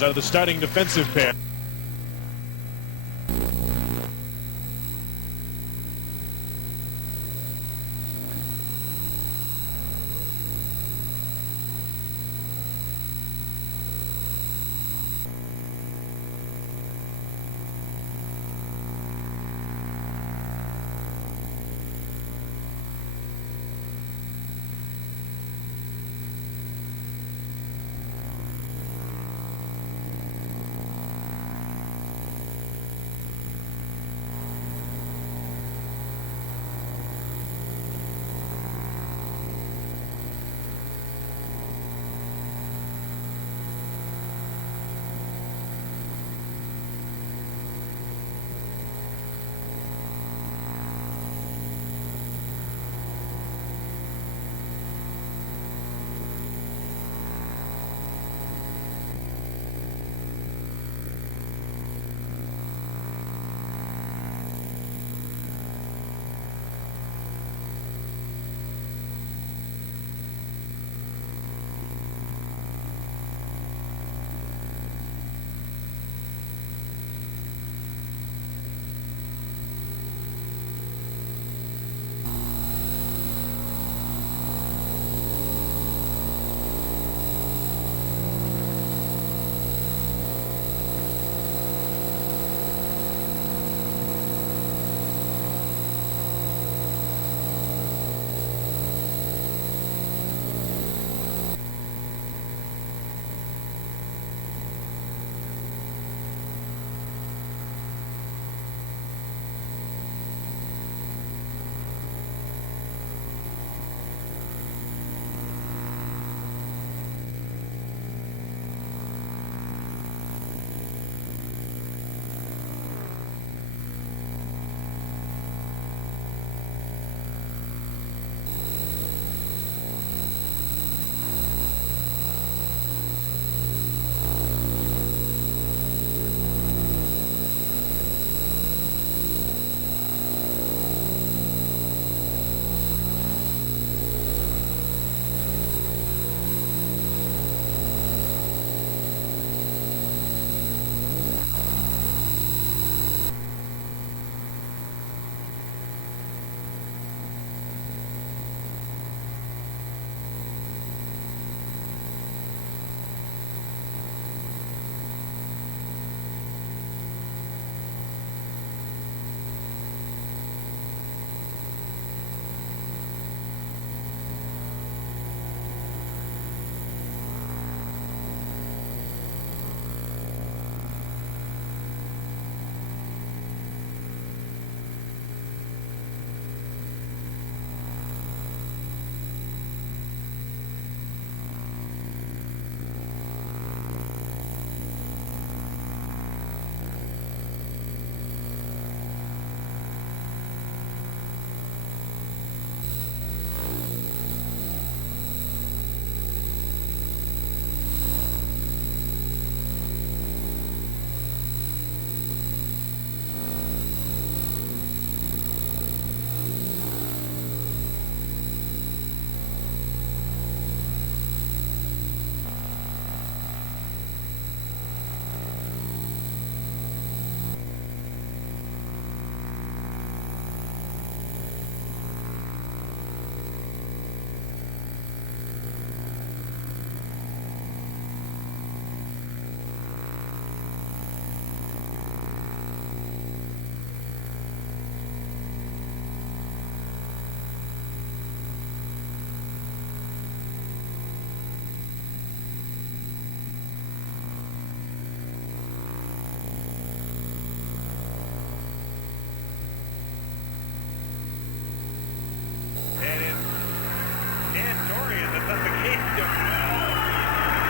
the starting defensive pair.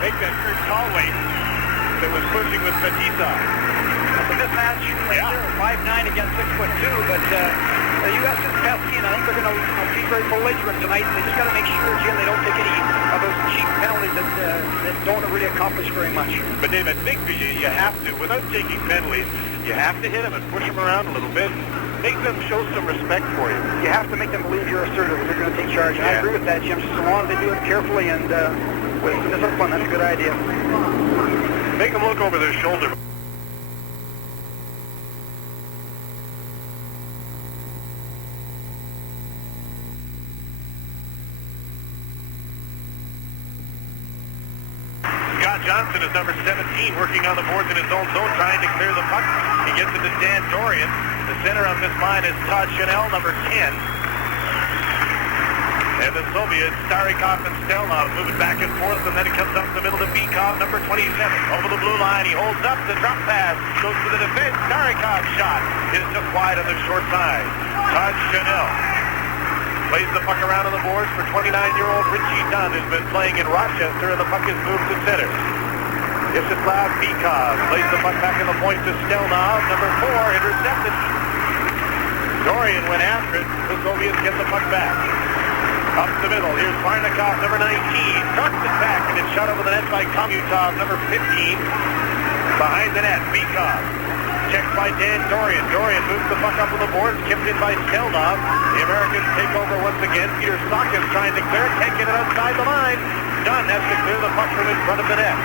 make that Kurt Tallway that was pushing with Batista. That's a mismatch right there, 5'9" against 6'2", but the U.S. is pesky, and I think they're going to be very belligerent tonight. They just got to make sure, Jim, they don't take any of those cheap penalties that don't really accomplish very much. But Dave, I think you have to, without taking penalties, you have to hit them and push them around a little bit. Make them show some respect for you. You have to make them believe you're assertive if they're going to take charge. And I agree with that, Jim. So long as they do it carefully and with discipline, that's a good idea. Make them look over their shoulder. Johnson is number 17, working on the boards in his own zone, trying to clear the puck. He gets it to Dan Dorian. The center of this line is Todd Chanel, number 10. And the Soviets, Starikov and Stelnov, moving back and forth, and then it comes up the middle to Bikov, number 27. Over the blue line, he holds up the drop pass, goes to the defense. Starikov's shot is just wide on the short side. Todd Chanel plays the puck around on the boards for 29-year-old Richie Dunn, who's been playing in Rochester, and the puck is moved to center. Vyacheslav Bikov plays the puck back in the point to Stelnov, number 4, intercepted. Dorian went after it. The Soviets get the puck back. Up the middle, here's Varnikov, number 19. Starts it back, and it's shot over the net by Komutov, number 15. Behind the net, Bikov. Checked by Dan Dorian. Dorian moves the puck up on the board, kept in by Stelnov. The Americans take over once again. Peter Stockton trying to clear it, can't get it outside the line. Dunn has to clear the puck from in front of the net.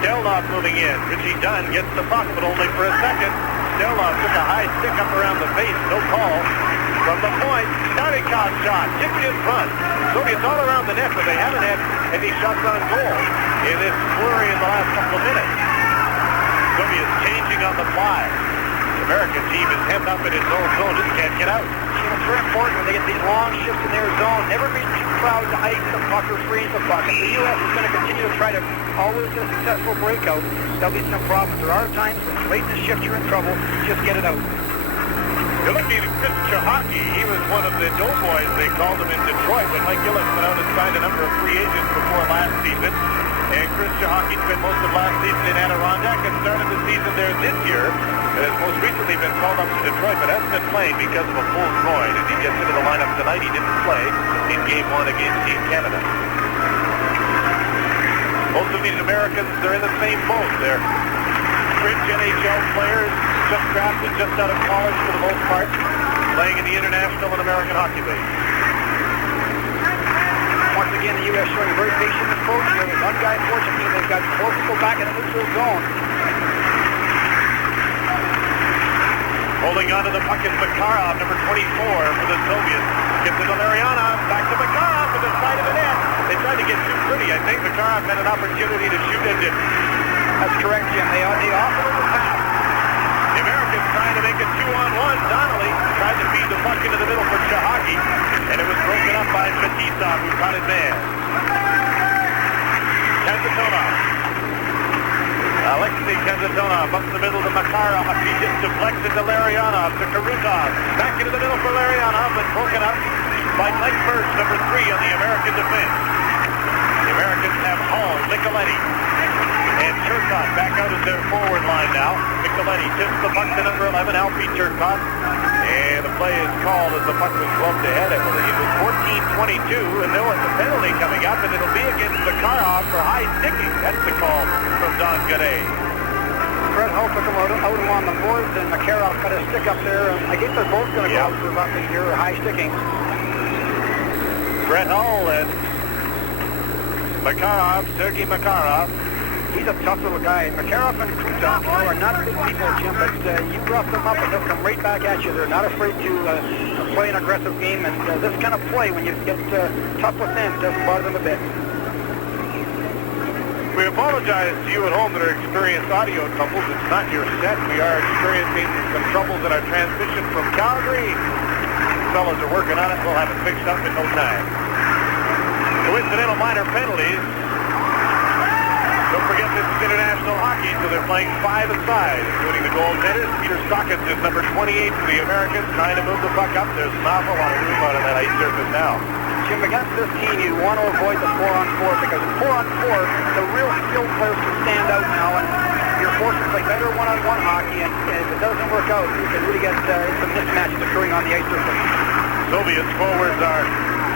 Stelnov moving in. Richie Dunn gets the puck, but only for a second. Stelnov took a high stick up around the face, no call. From the point, Starikov shot, tipped in front. Soviets all around the net, but they haven't had any shots on goal in this flurry in the last couple of minutes. Soviets changing on the fly. The American team is heading up in its own zone, just can't get out. It's very important when they get these long shifts in their zone. Never be too proud to ice the puck or freeze the puck. If the U.S. is going to continue to try to always get a successful breakout, there'll be some problems. There are times when late in the shift you're in trouble, just get it out. You're looking at Chris Chahaki. He was one of the doughboys, they called him in Detroit, when Mike Gillis went out and signed a number of free agents before last season. And Chris Chahaki spent most of last season in Adirondack and started the season there this year. Has most recently been called up to Detroit, but hasn't been playing because of a full groin. As he gets into the lineup tonight, he didn't play in Game 1 against Team Canada. Most of these Americans, they're in the same boat. They're fringe NHL players, just drafted, just out of college for the most part, playing in the International and American Hockey League. Once again, the U.S. showing a very patient approach here. With one guy, unfortunately, they've got 4 people back in the neutral zone. Holding on to the puck is Makarov, number 24 for the Soviets. Gives it to Larionov, back to Makarov to the side of the net. They tried to get too pretty. I think Makarov had an opportunity to shoot and didn't. That's correct, Jim. They offered him the pass. The Americans trying to make it 2-on-1. Donnelly tried to feed the puck into the middle for Chahaki, and it was broken up by Fetisov, who caught his man. Kazatonov. Alexei Kazatonov up the middle to Makarov. He just deflects it to Larionov, to Karutov. Back into the middle for Larionov, and broken up by Mike Burge, number 3 on the American defense. The Americans have Hall, Nicoletti, and Turcotte back out as their forward line now. Nicoletti tips the puck to number 11, Alfie Turcotte. And the play is called as the puck was gloved ahead, I believe. It was 14-22, and there was a penalty coming up, and it'll be against Makarov for high sticking. That's the call from Don Gadet. Fred Hull took him out along the boards, and Makarov got a stick up there. I guess they're both going to go for roughly here, high sticking. Fred Hull and Makarov, Sergei Makarov. He's a tough little guy. Makarov and Krutov are not big people, Jim, but you rough them up and they'll come right back at you. They're not afraid to play an aggressive game, and this kind of play, when you get tough with them, doesn't bother them a bit. We apologize to you at home that are experiencing audio troubles. It's not your set. We are experiencing some troubles in our transmission from Calgary. The fellas are working on it. We'll have it fixed up in no time. Coincidental minor penalties. Don't forget this is international hockey, so they're playing 5 aside, including the goaltenders. Peter Stockton is number 28 for the Americans, trying to move the puck up. There's an awful lot of room out on that ice surface now. Jim, against this team, you want to avoid the 4-on-4, because in 4-on-4, the real skilled players can stand out now, and you're forced to play better one-on-one hockey, and if it doesn't work out, you can really get some mismatches occurring on the ice surface. Soviets forwards are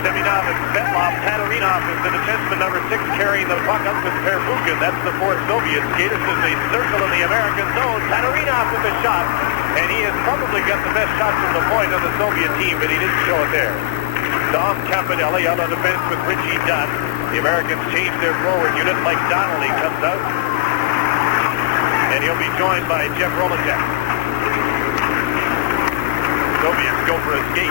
Seminov and Svetlov. Tatarinov is the defenseman, number 6, carrying the puck up with Pervukin. That's the 4 Soviet skaters as they circle in the American zone. Tatarinov with the shot, and he has probably got the best shot from the point of the Soviet team, but he didn't show it there. Dom Campanelli out on defense with Richie Dunn. The Americans change their forward unit. Mike Donnelly comes out. and he'll be joined by Jeff Rolacek. Soviets go for a skate.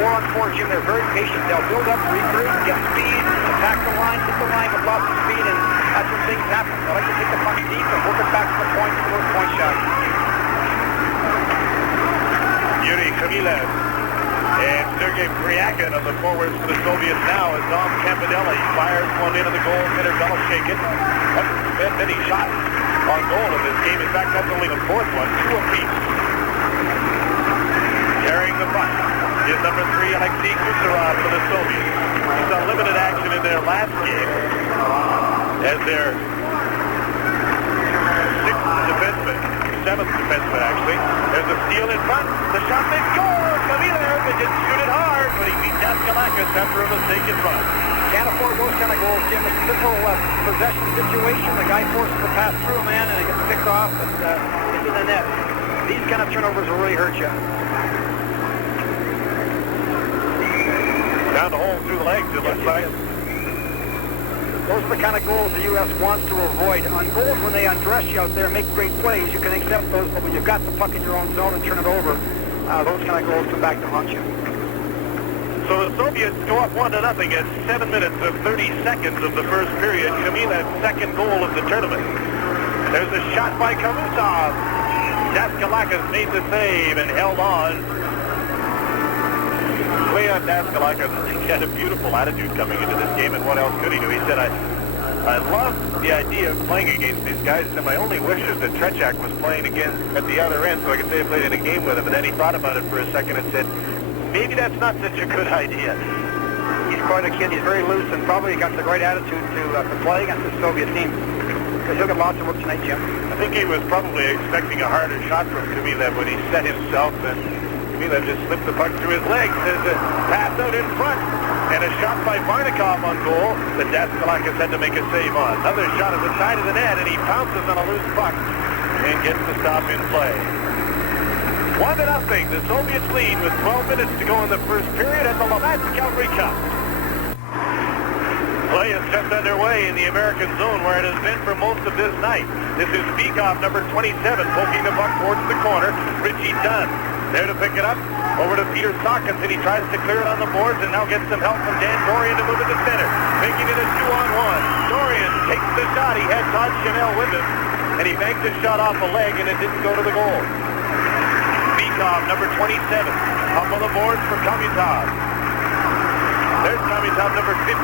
4-on-4, Jim, they're very patient. They'll build up, regroup, get speed, attack the line, hit the line with lots of speed, and that's when things happen. They like to take the puck deep and work it back to the point for those point shots. Yuri Khmilev and Sergei Kryakin on the forwards for the Soviets now as Dom Campanelli fires one into the goal. Hitter Belichick. Hasn't spent any shots on goal in this game. In fact, that's only the fourth one, 2 apiece. Carrying the puck is number 3, Alexei Kucherov for the Soviets. He saw limited action in their last game as their 7th defenseman actually. There's a steal in front. The shot may score. Khmilev, they didn't shoot it hard, but he beat Daskalakis after a mistake in front. Can't afford those kind of goals, Jim. It's a simple possession situation. The guy forces the pass through a man and it gets picked off and into the net. These kind of turnovers will really hurt you. Down the hole through the legs, it looks like. Those are the kind of goals the U.S. wants to avoid. On goals, when they undress you out there and make great plays, you can accept those, but when you've got the puck in your own zone and turn it over, those kind of goals come back to haunt you. So the Soviets go up 1-0 at 7 minutes of 30 seconds of the first period. Khmilev's second goal of the tournament. There's a shot by Karutov. Daskalakis made the save and held on. Leon Daskalakis had a beautiful attitude coming into this game, and what else could he do? He said, I love the idea of playing against these guys, and my only wish is that Tretiak was playing again at the other end so I could say I played in a game with him. And then he thought about it for a second and said, maybe that's not such a good idea. He's quite a kid. He's very loose and probably got the right attitude to play against the Soviet team. Because he'll get lots of work tonight, Jim. I think he was probably expecting a harder shot from Khmilev when he set himself, and Khmilev just slipped the puck through his legs. There's a pass out in front, and a shot by Varnikov on goal that Daskalakis had to make a save on. Another shot at the side of the net, and he pounces on a loose puck and gets the stop in play. 1-0. The Soviets lead with 12 minutes to go in the first period at the Labatt Calgary Cup. Play is just underway in the American zone where it has been for most of this night. This is Beekhoff, number 27, poking the puck towards the corner. Richie Dunn there to pick it up. Over to Peter Sawkins, and he tries to clear it on the boards and now gets some help from Dan Dorian to move it to center. Making it a 2-on-1. Dorian takes the shot. He had Todd Chanel with him, and he banked his shot off the leg, and it didn't go to the goal. Beekhoff, number 27, up on the boards for Kamyatov. There's Kamyatov, number 15.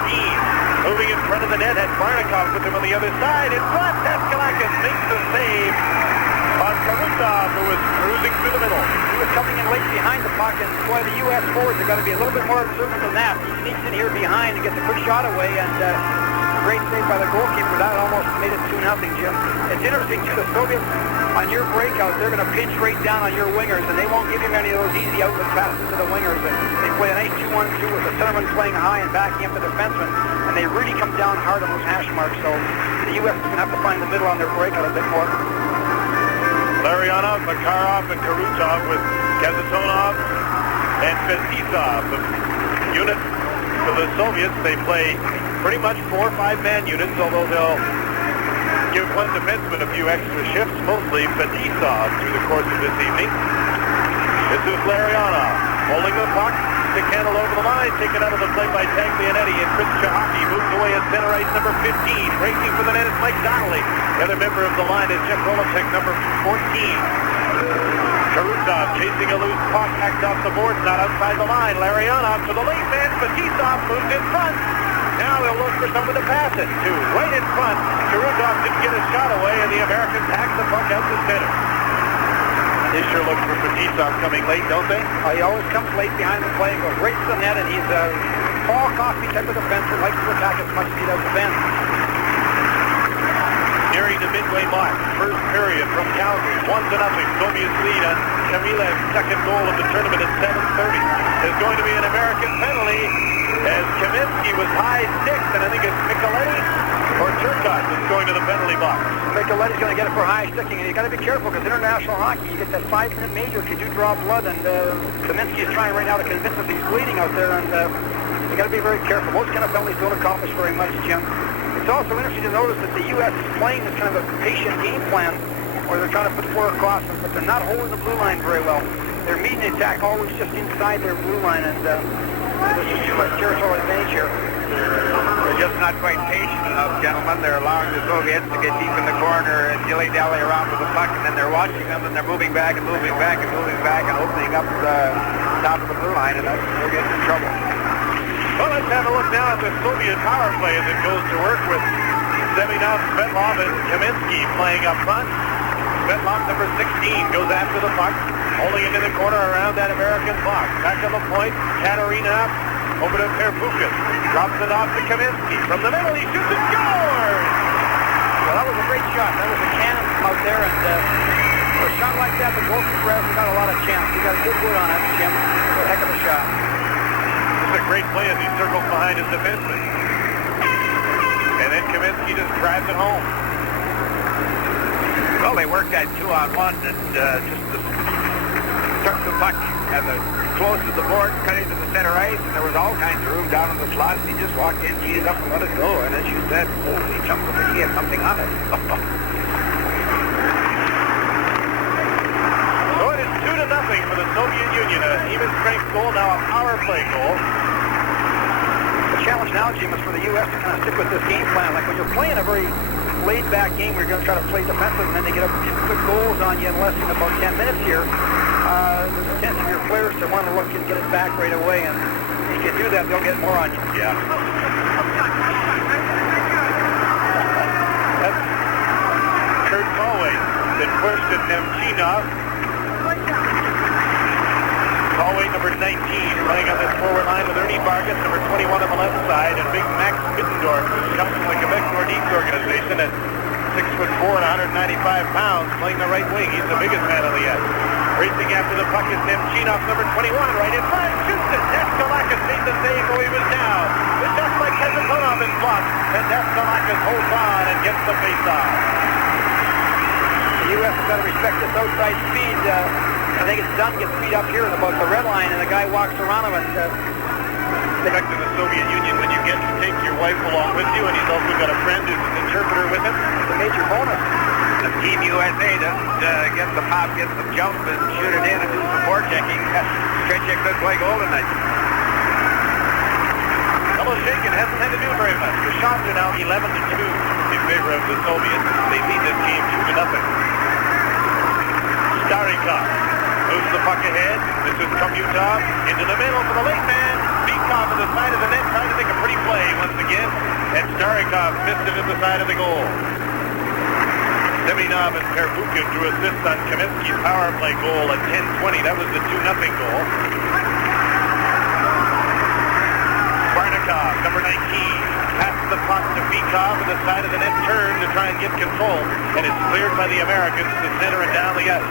Moving in front of the net, had Varnikov with him on the other side. In front, Daskalakis makes the save on Karutov, who was cruising through the middle. He was coming in late behind the puck, and boy, the U.S. forwards have got to be a little bit more observant than that. He sneaks in here behind and gets a quick shot away, and great save by the goalkeeper. That almost made it 2-0, Jim. It's interesting, too, the Soviets, on your breakout, they're going to pinch right down on your wingers, and they won't give you any of those easy outlet passes to the wingers. And they play a nice 2-1-2 with the centerman playing high and backing up the defenseman, and they really come down hard on those hash marks. So the U.S. is going to have to find the middle on their breakout a bit more. Larionov, Makarov, and Karutov with Kazatonov and Fetisov. The unit for the Soviets, they play pretty much 4 or 5-man units, although they'll give one defenseman a few extra shifts, mostly Fetisov, through the course of this evening. This is Larionov holding the puck. Stick handle over the line, taken out of the play by Taglianetti, and Chris Chahaki moves away at center ice, number 15. Racing for the net is Mike Donnelly. The other member of the line is Jeff Rolacek, number 14. Karutov chasing a loose puck, hacked off the boards, not outside the line. Larionov to the left man, Fetisov moves in front. Now they'll look for someone to pass it to. Right in front, Karutov didn't get a shot away, and the Americans hack the puck out to center. They sure look for Fetisov coming late, don't they? He always comes late behind the play and goes right to the net, and he's a Paul Coffey type of defenseman, likes to attack as much as he does defend. Nearing the midway mark, first period from Calgary, 1-0. Soviets lead on Khmilev's second goal of the tournament at 7:30. There's going to be an American penalty as Kaminsky was high sixth, and I think it's Micheletti or Turcotte that's going to the penalty box. Micheletti's going to get it for high sticking, and you got to be careful because international hockey, you get that 5-minute major because you draw blood, and Kaminsky is trying right now to convince us he's bleeding out there, and you got to be very careful. Most kind of penalties don't accomplish very much, Jim. If It's also interesting to notice that the U.S. is playing this kind of a patient game plan where they're trying to put four across them, but they're not holding the blue line very well. They're meeting the attack always just inside their blue line, and there's just too much territorial advantage here. They're just not quite patient enough, gentlemen. They're allowing the Soviets to get deep in the corner and dilly-dally around with the puck, and then they're watching them, and they're moving back and moving back and moving back and opening up the top of the blue line, and they're getting in trouble. Well, let's have a look now at the Soviet power play as it goes to work with Seminov, Svetlov, and Kaminsky playing up front. Svetlov, number 16, goes after the puck, holding it in the corner around that American block. Back on the point, Katerina over to Perpukin. Drops it off to Kaminsky. From the middle, he shoots and scores! Well, that was a great shot. That was a cannon out there, and for a shot like that, the goalkeeper hasn't got a lot of chance. He got a good wood on it, Jim. It was a heck of a shot. It's a great play as he circles behind his defenseman. And then Kaminsky just drives it home. Well, they worked that 2-on-1 and just took the puck at the close to the board, cut into the center ice, and there was all kinds of room down in the slots. He just walked in, teed it up, and let it go. And as you said, holy jumping, he had something on it. So it is 2-0 for the Soviet Union. A even strength goal, now a power play goal. The challenge now, Jim, is for the U.S. to kind of stick with this game plan. Like when you're playing a very laid-back game where you're going to try to play defensive, and then they get up quick goals on you in less than about 10 minutes here, there's a chance of your players to want to look and get it back right away, and if you do that, they'll get more on you. Yeah. That's Kurt Galway that pushed at Nemchinov. Galway, number 19, running on this forward line with Ernie Vargas, number 21 on the left side, and big Max Mittendorf, who comes from the Quebec Nordiques organization at 6'4" and 195 pounds, playing the right wing. He's the biggest man on the ice. Racing after the puck is Nemchinov, number 21, right in front, shoots it. Daskalakis made the save, though he was down. But just like Kazatonov is blocked, and Daskalakis holds on and gets the face-off. The U.S. has got to respect this outside speed. I think it's done, gets speed up here at about the red line, and the guy walks around him. And back to the Soviet Union, when you get to take your wife along with you, and he's also got a friend who's an interpreter with him, it's a major bonus. The Team USA doesn't get the pop, get the jump, and shoot it in and do some forechecking. Stretchek could play goal tonight. Double shaking hasn't had to do very much. The shots are now 11-2 in favor of the Soviets. They lead this game 2-0. Starikov moves the puck ahead. This is Komutov into the middle for the late man. Beekov to the side of the net, trying to make a pretty play once again. And Starikov missed it at the side of the goal. Seminov and Perpukin drew assists on Kaminsky's power play goal at 10:20. That was the 2-0 goal. Barnikov, number 19, passes the puck to Beekov at the side of the net, turn to try and get control. And it's cleared by the Americans to center and down the ice.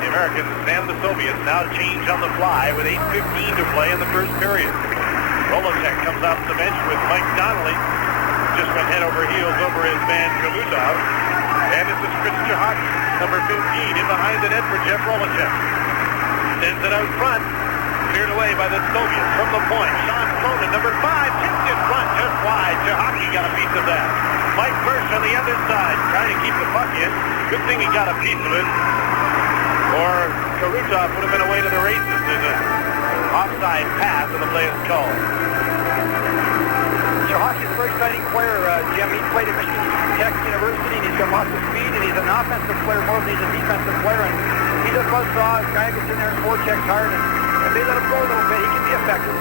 The Americans and the Soviets now change on the fly with 8:15 to play in the first period. Volocek comes off the bench with Mike Donnelly. Just went head over heels over his man Komutov. And this is Chris Chahaki, number 15, in behind the net for Jeff Volocek. Sends it out front. Cleared away by the Soviets from the point. Sean Cronin, number 5, tipped in front just wide. Chahaki got a piece of that. Mike Birch on the other side, trying to keep the puck in. Good thing he got a piece of it. Or Karutov would have been away to the races. There's an offside pass and the play is called. Chahaki is a very exciting player, Jim. He played at Michigan Tech University, and he's got lots of speed, and he's an offensive player more than he's a defensive player. And he does buzzsaw. This guy gets in there and forechecks hard, and if they let him go a little bit, he can be effective.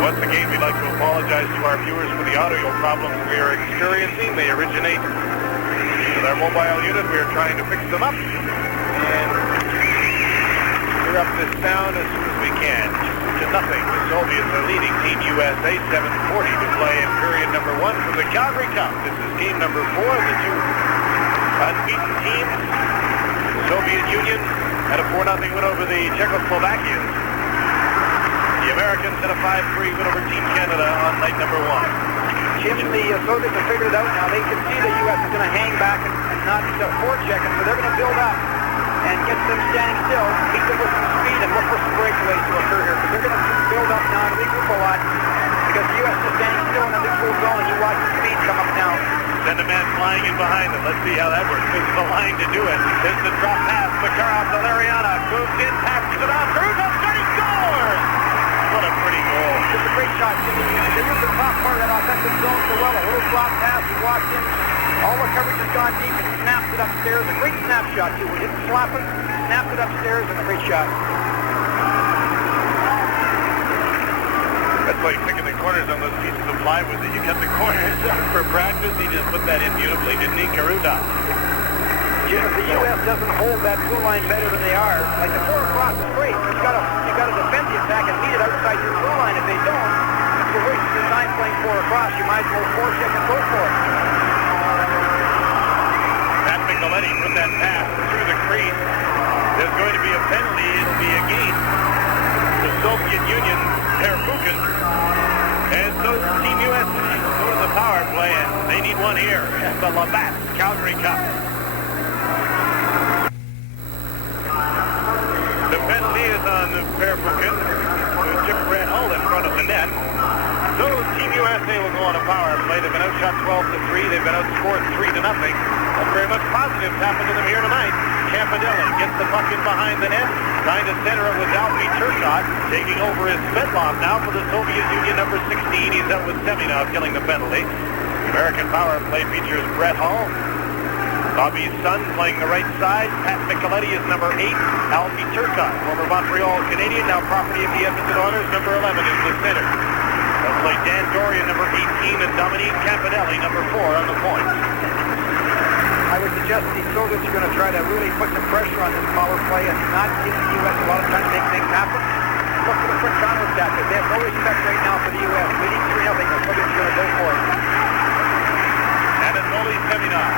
Once again, we'd like to apologize to our viewers for the audio problems we are experiencing. They originate with our mobile unit. We are trying to fix them up and clear up this sound as soon as we can. 2-0. The Soviets are leading Team USA 7:40 to play in period number 1 for the Calgary Cup. This is game number 4. The two unbeaten teams. The Soviet Union had a 4-0 win over the Czechoslovakians. The Americans had a 5-3 win over Team Canada on night number 1. Jim, the Soviets have figured it out now. They can see the U.S. is going to hang back and not forecheck, and so they're going to build up and get them standing still, beat them with some speed, and look for some breakaways to occur here, because they're going to build up now and regroup a lot, because the U.S. is standing still in the neutral zone, and you watch the speed And the man flying in behind them. Let's see how that works. This is the line to do it. This is the drop pass. Makarov to Lariana. Moves in, passes it off. Cruz up, he scores! What a pretty goal. Just a great shot, Jimmy. They moved the top part of that offensive zone so well. A little drop pass. He walked in. All the coverage has gone deep and he snaps it upstairs. A great snapshot, too. He didn't slap it. Snapped it upstairs and a great shot. That's like picking the corners on those pieces of plywood that you cut the corners for practice. He just put that in beautifully, didn't he, Karuta? Jim, if the U.S. doesn't hold that blue line better than they are, like the 4 across is great. You got to defend the attack and meet it outside your blue line. If they don't, it's a waste of your time playing 4 across. You might as well forecheck and go for it. Pat Micheletti put that pass through the crease. There's going to be a penalty. It'll be against the Soviet Union, Perfukin. And so is Team USA. So is the power play, and they need one here at the Labatt Calgary Cup. The penalty is on Perfukin, who took Brett Hull in front of the net. So Team USA will go on a power play. They've been outshot 12-3. They've been outscored 3-0. Not very much positives happened to them here tonight. Campanelli gets the puck in behind the net, trying to center it with Alfie Turcotte. Taking over is Svetlov now for the Soviet Union, number 16. He's out with Seminov killing the penalty. The American power play features Brett Hull. Bobby's son playing the right side. Pat Micheletti is number 8. Alfie Turcotte, former Montreal Canadian, now property of the Edmonton Oilers. Number 11 is the center. They'll play Dan Dorian, number 18, and Dominique Campanelli, number 4, on the points. I would suggest the Soviets are going to try to really put some pressure on this power play and not give the U.S. a lot of time to make things happen. Look for the quick counterattack. They have no respect right now for the U.S. Leading 3-0, the Soviets are going to go for it. And it's only Seminov.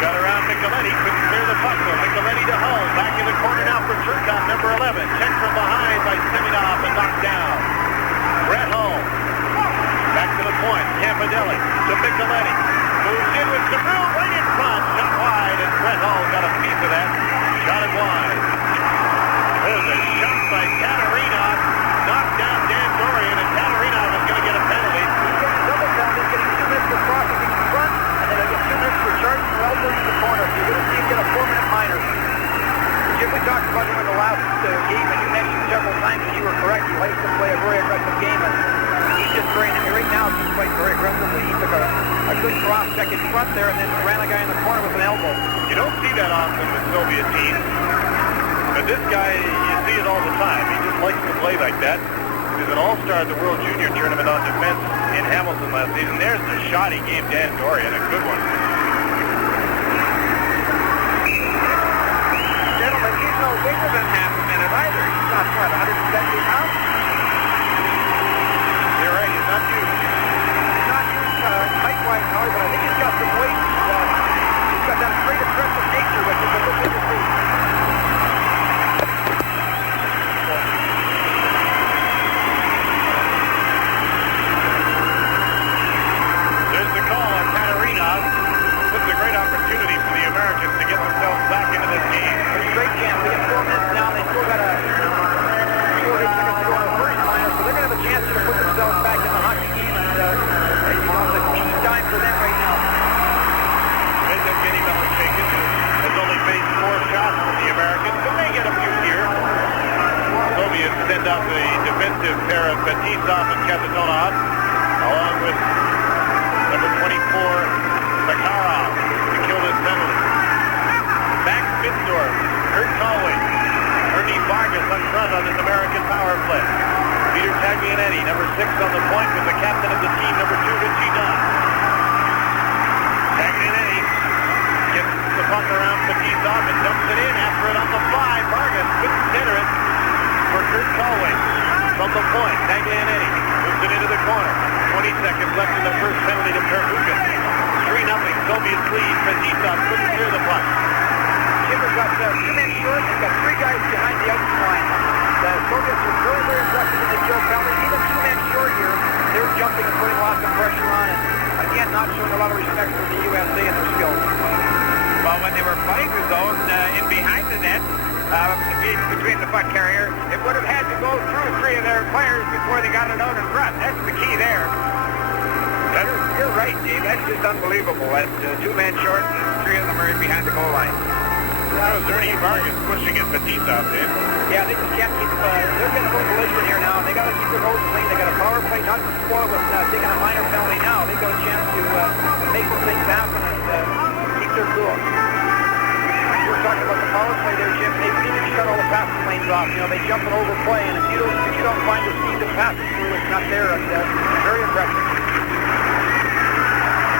Got around Micheletti, couldn't clear the puck, so Micheletti to Hull. Back in the corner now for Turcotte, number 11. Checked from behind by Seminov and knocked down. Brett Hull. Back to the point. Campanelli to Micheletti. Moves in with Sabril right in front. Shot wide, and Brett Hull got a piece of that. Shot it wide. There's a shot by Katarina. Knocked down Dan Dorian, and Katarina is going to get a penalty. He's getting double down. He's getting 2 minutes for crossing in front, and then he'll get 2 minutes for charging or elbowing in the corner. So you're going to see him get a 4-minute minor. Jim, we talked about him in the last game, and you mentioned several times that you were correct. He likes to play a very aggressive game, and he's just very, right now, he's playing very aggressively. He took a good cross check in front there, and then ran a guy in the corner with an elbow. You don't see that often with Soviet teams, but this guy, you see it all the time. He just likes to play like that. He was an all-star at the World Junior Tournament on defense in Hamilton last season. There's the shot he gave Dan Dorian, a good one. Gentlemen, he's no bigger than half a minute either. He's not, 170 pounds? You're right, he's not huge. He's not huge height-wise, however, but I think he's got some weight. He's got that great aggressive nature that you can look at to see. There's the call on Katarina. This is a great opportunity for the Americans to get themselves back into this game. It's a great chance. They have 4 minutes now. They still got a 40 seconds to go on the first liner, so they're going to have a chance to put themselves back in the hockey game. And it's a key time for them right now. Evgeny Malachkin has only faced 4 shots from the Americans, but they get a few here. Soviets send out the defensive pair of Fetisov and Kapitonov, along with number 24, Makarov, to kill this penalty. Max Fitzdorf, Kurt Conway, Ernie Vargas up front on this American power play. Peter Taglianetti, number 6 on the point, with the captain of the team, number 2, Richie Dunn. Taglianetti gets the puck around Fetisov and dumps it in after it on the fly. Vargas couldn't center it for Kurt Conway. From the point, Taglianetti moves it into the corner. 20 seconds left in the first penalty to Perfukin. 3-0, Soviets lead. Fetisov couldn't clear the puck. Chipper's got 2 men short. He's got 3 guys behind the ice line. The Soviets are very, very aggressive in the kill penalty. Even 2 men short here, they're jumping and putting lots of pressure on it. Again, not showing a lot of respect for the USA and their skills. Well, when they were fighting the zone in behind the net, between the puck carrier, it would have had to go through 3 of their players before they got it out in front. That's the key there. You're right, Dave. That's just unbelievable. That's 2 men short and 3 of them are in behind the goal line. That was Ernie Vargas pushing at Batista out there. Yeah, they just can't keep, they're getting a little belligerent here now. They got to keep their nose clean. They got a power play, not to spoil with taking a minor penalty now. They've got a chance to make some things happen and keep their cool. You were talking about the power play there, Jim. They need to shut all the passing lanes off. You know, they jump and overplay, and if you don't find the speed of passing through, it's not there. It's very impressive.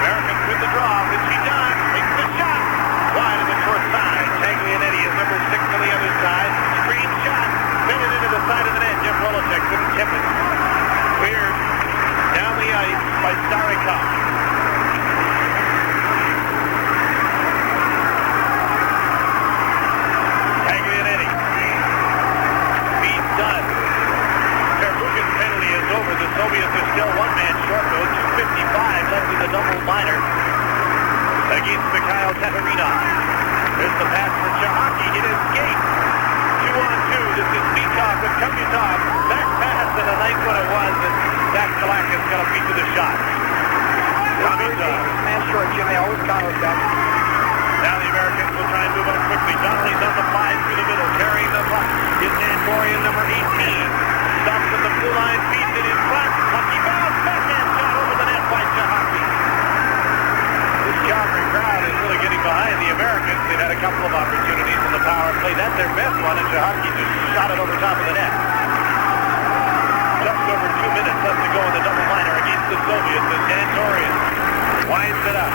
Americans with the draw. Is she done? Makes the shot. Wide on the short side. Taglianetti is number 6 on the other side. Screen shot. Bent it into the side of the net. Jeff Wolochek couldn't tip it. Cleared down the ice by Starikov. Taglianetti. Speed done. Verbuchen's penalty is over. The Soviets are still 1 man short though. 2:55 left in the double minor against Mikhail Tatarinov. There's the pass for Chahaki. It is skate. 2-on-2. This is Beekov with Kapitov. Back pass, and a nice one it was. And Zach Kalakis got a piece of the shot. Kapitov. Man short, Jim. They always counter that. Now the Americans will try and move on quickly. Donnelly's on the 5 through the middle, carrying the puck. Is Andorian, number 18. Stops at the blue line, feeds it in front. Lucky bounce, backhand shot over the net by Chahaki. This Calgary crowd is really getting behind the Americans. They've had a couple of opportunities in the power play. That's their best one, and Chahaki just shot it over top of the net. Just over 2 minutes left to go in the double minor against the Soviets as Dan Dorian winds it up.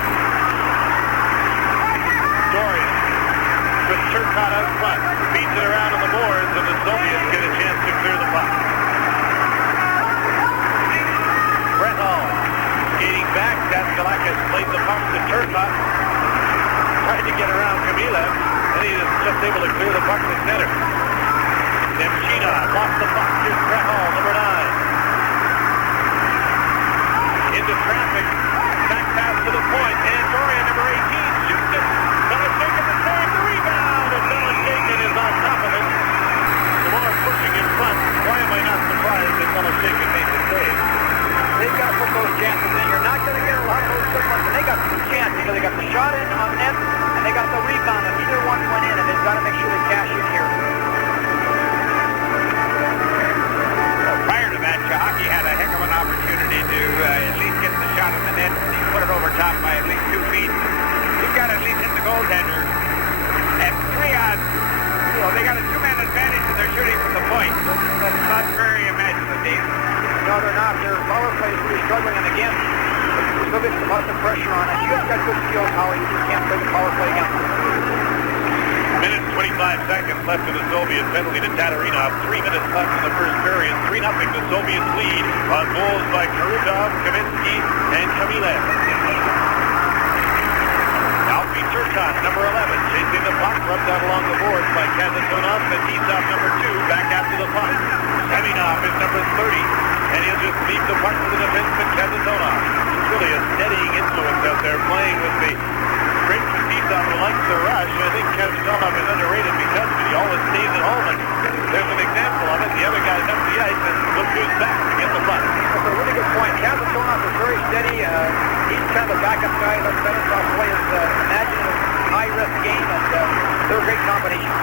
Dorian with Turcotte out front, beats it around on the boards, and the Soviets get a chance to clear the puck. Brett Hall skating back. Daskalakis played the puck to Turcotte, tried to get around Kamilev, and he is just able to clear the puck to center. Nemchina lost the puck. Here's Brett Hall, number 9. Into traffic. Back pass to the point. And Dorian, number 18, shoots it. Belichick at the save. The rebound. And Belichick is on top of it. Tomorrow pushing in front. Why am I not surprised that Belichick made the save? They've got to put those chances in. You're not going to get a lot of those quick ones. And they got 2 chances. You know, they got the shot in on net, and they got the rebound. And either one went in, and they've got to make sure they cash in here. Well, prior to that, Chahaki had a heck of an opportunity to at least get the shot on the net. He put it over top by at least 2 feet. He's got to at least hit the goaltender. And 3 odds, you know, they got a 2-man advantage and they're shooting from the point. That's not very imaginative. No, they're not. Their power play is really struggling, and again, there's still getting lots of pressure on it. You guys got good skills, Holly. You just can't play the power play against them. Minute 25 seconds left in the Soviet penalty to Tatarinov. 3 minutes left in the first period. 3-0 the Soviets lead on goals by Karutov, Kavinsky, and Kamilev. Alfie Turcotte, number 11, chasing the puck, rubbed out along the boards by Kazatonov. Fetisov, number 2, back after the puck. Seminov is number 30, and he'll just leave the puck to the defenseman, Kazatonov. It's really a steadying influence out there, playing with the great Fetisov who likes to rush. I think Kazatonov is underrated because of it. He always stays at home, and there's an example of it. The other guy's up the ice, and look who's back to get the puck. That's a really good point. Kazatonov is very steady. He's kind of a backup guy. Let Fetisov play his imaginative high-risk game, and they're a great combination.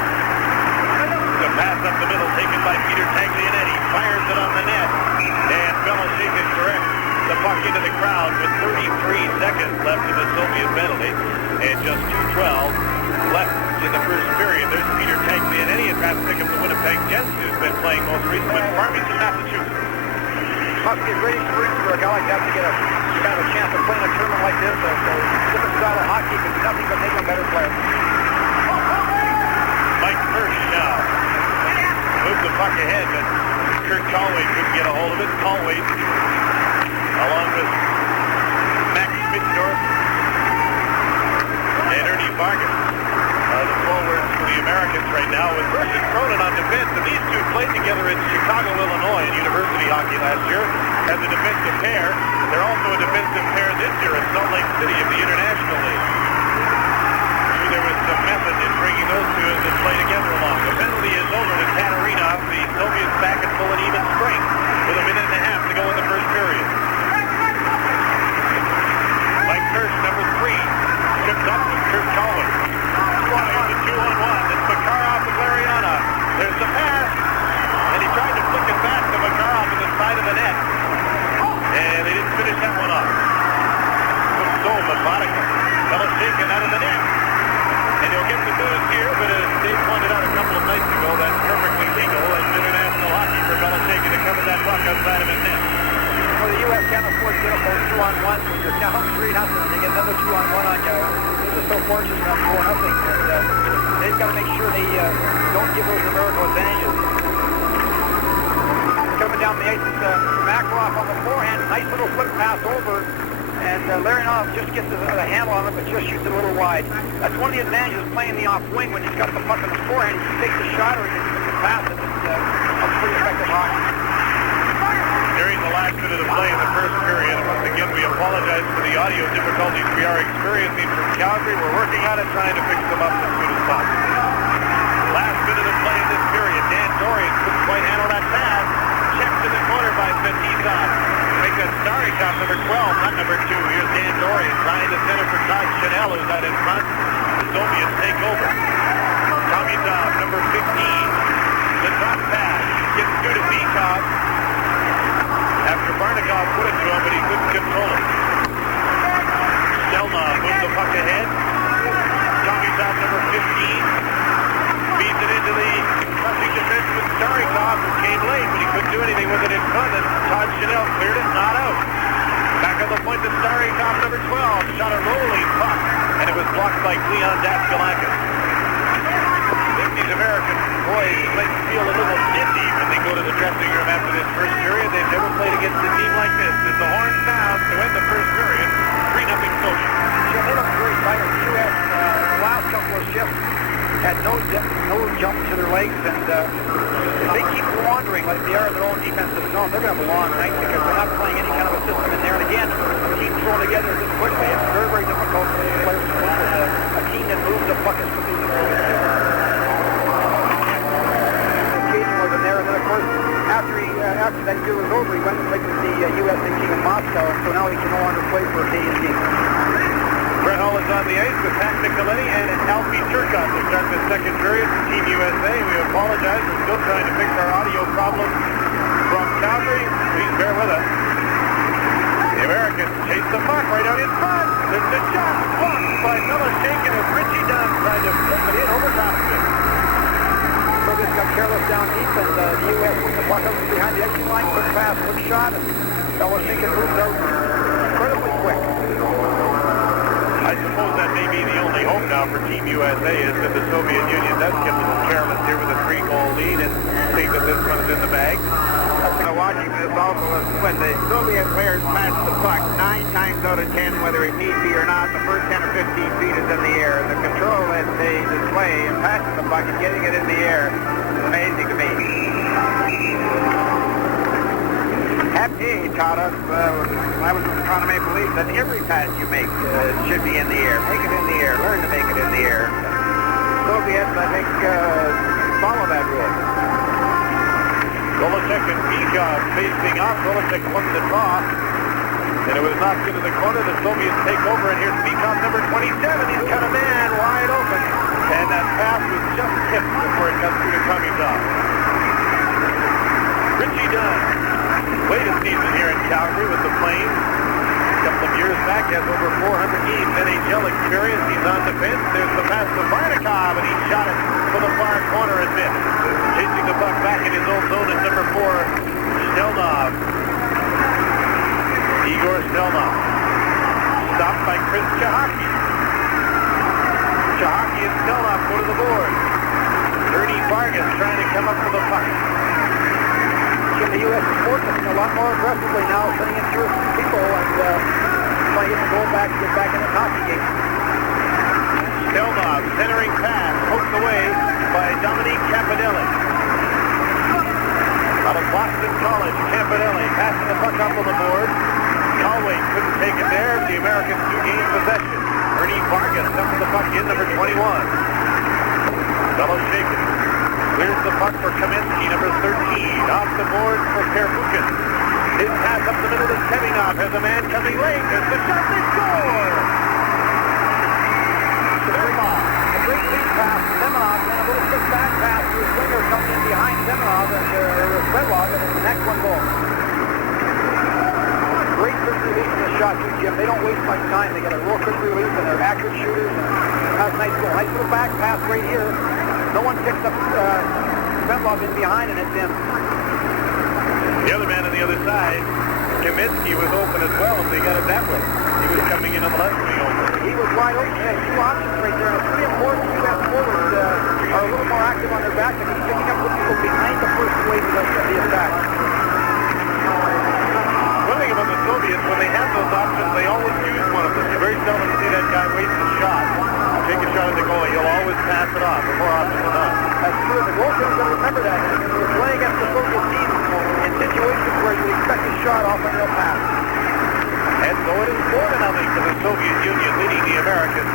The pass up the middle taken by Peter Taglianetti. Fires it on the net. And Belichick is correct. The puck into the crowd with 33 seconds left in the Soviet penalty. And just 2:12 left in the first period. There's Peter Taglianetti and tries to pick up the Winnipeg Jets, who's been playing most recently with Farmington, Massachusetts. Must be a great experience for a guy like that to get a kind of a chance of playing a tournament like this. So different style of hockey can do nothing but make him a better player. Mike Hirsch now moved the puck ahead, but Kurt Colway couldn't get a hold of it. Colway, along with Max Spitzdorf and Ernie Vargas, the forwards for the Americans right now, with Hirsch and Cronin on defense. And these two played together in Chicago, Illinois, in university hockey last year as a defensive pair. They're also a defensive pair this year at Salt Lake City of the International League. There was some method in bringing those two as they play together along. The penalty is over to Tatarinov. The Soviets back at full and even strength with 1.5 minutes to go in the first period. get up those 2-on-1s when you're down 3-0 and they get another 2-on-1 on you. They're just so fortunate enough to 4-0. And they've got to make sure they don't give those numerical advantages. Coming down the ice is Makarov on the forehand. Nice little flip pass over. And Larionov just gets the handle on it, but just shoots it a little wide. That's one of the advantages of playing the off wing when he's got the puck on his forehand. He takes the shot or he can pass it. It's pretty effective hockey. During the last minute of play in the first period, and once again we apologize for the audio difficulties we are experiencing from Calgary. We're working on it, trying to fix them up as soon as possible. Last minute of play in this period. Dan Dorian couldn't quite handle that pass. Checked in the corner by Fetisov. Make that Starikov number 12, not number 2. Here's Dan Dorian trying to center for Todd Chanel, who's out in front. The Soviets take over. Tomizov, number 15. The top pass. Gets through to Bikov. After Barnikov put it to him, but he couldn't control it. Stelnov moves the puck ahead. Tomizov, number 15. Feeds it into the crushing defenseman Starikov, who came late, but he couldn't do anything with it in front. And Todd Chanel cleared it, not out. Back on the point to Starikov, number 12. Shot a rolling puck, and it was blocked by Leon Daskalakis. These American boys might feel a little dizzy when they go to the dressing room after this first period. They've never played against a team like this. As the horn sounds to end the first period, 3-0 Soviet. Yeah, they look very tired. The U.S. The last couple of shifts had no jump to their legs, and if they keep wandering like they are in their own defensive zone, they're going to have a long night because they're not playing any kind of a system in there. And again, teams thrown together this quickly. It's very, very difficult for these players to work with a team that moves the puck as quickly as they do. Occasion was in there, and then of course, after that year was over, he went and played with the USA team in Moscow, so now he can no longer play for a Canadian team. Brett Hull is on the ice with Pat Nicoletti and Alfie Turcotte to start the second period for Team USA. We apologize. We're still trying to fix our audio problem from Calgary. Please bear with us. The Americans chase the puck right out in front. There's the shot blocked by Miloshenko as Richie Dunn tried to flip it in over top of it. Soviets got careless down deep, and the U.S. put the puck up behind the exit line. Quick pass, quick shot, and Miloshenko moves out incredibly quick. I suppose that may be the only hope now for Team USA is that the Soviet Union does get a little careless here with a 3-goal lead and think that this one's in the bag. Watching this also is when the Soviet players pass the puck, 9 times out of 10, whether it need be or not, the first 10 or 15 feet is in the air. The control that they display in passing the puck and getting it in the air is amazing to me. He taught us, I was trying to make believe that every pass you make should be in the air. Make it in the air. Learn to make it in the air. Soviets, I think, follow that rule. Golacek and Bikov facing off. Golacek won the draw, and it was knocked into the corner. The Soviets take over, and here's Bikov, number 27. He's got a man wide open, and that pass was just tipped before it got through to Tomizov. Richie Dunn, latest season here in Calgary with the Flames. A couple of years back, has over 400 games NHL experience. He's on defense. There's the pass to Barnikov, and he shot it for the far corner and missed. Chasing the puck back in his own zone is number 4, Stelnov. Igor Stelnov. Stopped by Chris Chahaki. Chahaki and Stelnov go to the board. Ernie Vargas trying to come up with the puck. The U.S. is working a lot more aggressively now, sending in through people and trying to get the goal back to get back in the hockey game. Stelnov, centering pass, poked away by Dominique Campanelli. Out of Boston College, Campanelli passing the puck up on the board. Galway couldn't take it there. The Americans do gain possession. Ernie Vargas dumping the puck in, number 21. Fellow shaken. Clears the puck for Kaminsky, number 13. Off the board for Pervukin. His pass up the middle to Seminov. Has a man coming late. There's the shot. They score! A great lead pass to Seminov, and a little quick back pass to his winger coming in behind Seminov, and Svedlov, and it's the next one goal. Great quick release in the shot, too, Jim. They don't waste much time. They get a real quick release, and they're accurate shooters. And that's a nice goal. Nice little back pass right here. No one picks up Svedlov in behind, and it's in. The other man on the other side Kaminsky was open as well if they got it that way. He was coming in on the left wing open. He was wide open. He had two options right there. And 3 and 4 U.S. forwards are a little more active on their back, and he's picking up the people behind the first wave of the attack. One thing about the Soviets, when they have those options, they always use one of them. You very seldom see that guy waste a shot. Take a shot at the goalie. He'll always pass it off, but more often than not. That's true. The goaltender's got to remember that. You're playing against the Soviet team in situations where you expect a shot off and they'll pass. And so it is 4-0 for the Soviet Union, leading the Americans.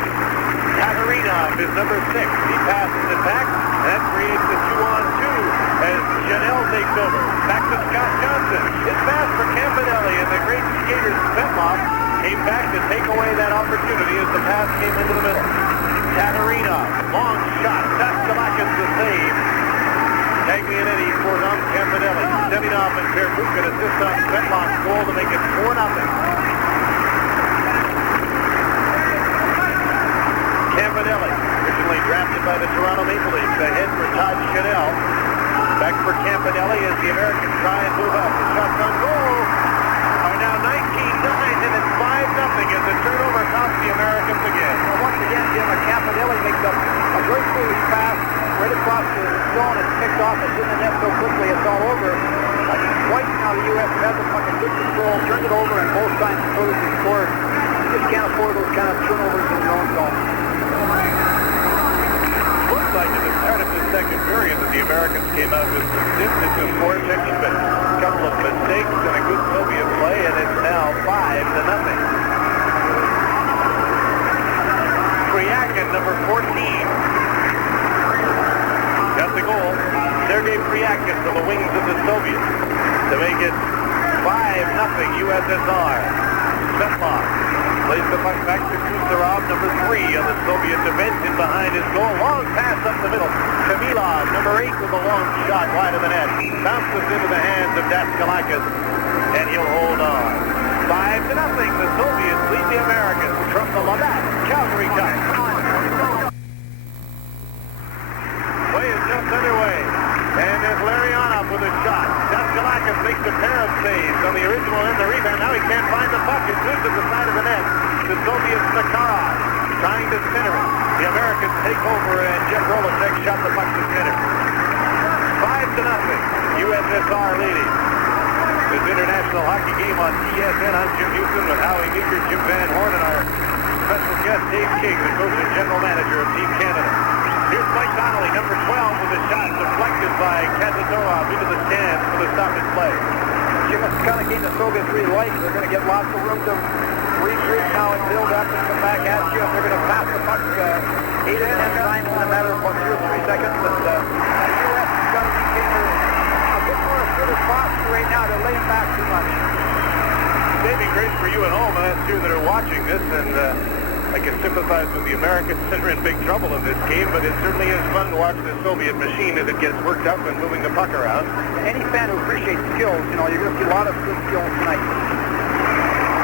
Kagarinov is number 6. He passes it back, and that creates the 2-on-2 as Janelle takes over. Back to Scott Johnson. It's pass for Campanelli, and the great skater Svetlov came back to take away that opportunity as the pass came into the middle. Kagarinov, long shot. Daskalakis the save. Taglianetti for Campanelli. Seminov and Perbukin assist on Svetlov's goal to make it 4-0. Campanelli, originally drafted by the Toronto Maple Leafs, ahead for Todd Chanel. Back for Campanelli as the Americans try and move up. The shots on goal are now 19-9, and it's 5-0 as the turnover costs the Americans again. Well, once again, Jim, Campanelli makes a great foolish pass right across the zone. It's picked off. It's in the net so quickly it's all over. I think twice now the U.S. has the puck in good control, turned it over, and both times the Soviets have scored. You just can't afford those kind of turnovers in your own zone. Looks like at the start of the second period that the Americans came out with some distance and score checking, but a couple of mistakes and a good Soviet play, and it's now 5-0. Priakin, number 14, got the goal. Sergei Priakin to the wings of the Soviets to make it 5-0 USSR. Svetlov plays the puck back to Kucherov, number 3 on the Soviet defense, in behind his goal. Long pass up the middle. Kamilov, number 8, with a long shot wide of the net. Bounces into the hands of Daskalakis, and he'll hold on. 5-0. The Soviets lead the Americans from the Labatt Calgary Cup. Play is just underway. And there's Larionov with a shot. Daskalakis makes a pair of saves on the original and the rebound. Now he can't find the puck. It's loose at the side of the net. The Soviets, Sakharov, trying to center it. The Americans take over, and Jeff Rolicek shot the puck to center. 5-0. USSR leading. This international hockey game on TSN. I'm Jim Houston with Howie Meeker, Jim Van Horn, and our special guest, Dave King, the coach and general manager of Team Canada. Here's Mike Donnelly, number 12, with a shot deflected by Kazatorov into the stands for the stoppage play. Jim, it's the kind of game the Soviets really like. They're going to get lots of room to regroup now and build up and come back at you. They're going to pass the puck 8 or 10 times in a matter of about 2 or 3 seconds. But the U.S. has got to maintain a bit more assertive posture right now. They're laying back too much. Saving grace for you at home, and that's you that are watching this, and I can sympathize with the Americans that are in big trouble in this game, but it certainly is fun to watch the Soviet machine as it gets worked up and moving the puck around. Any fan who appreciates skills, you know, you're going to see a lot of good skills tonight.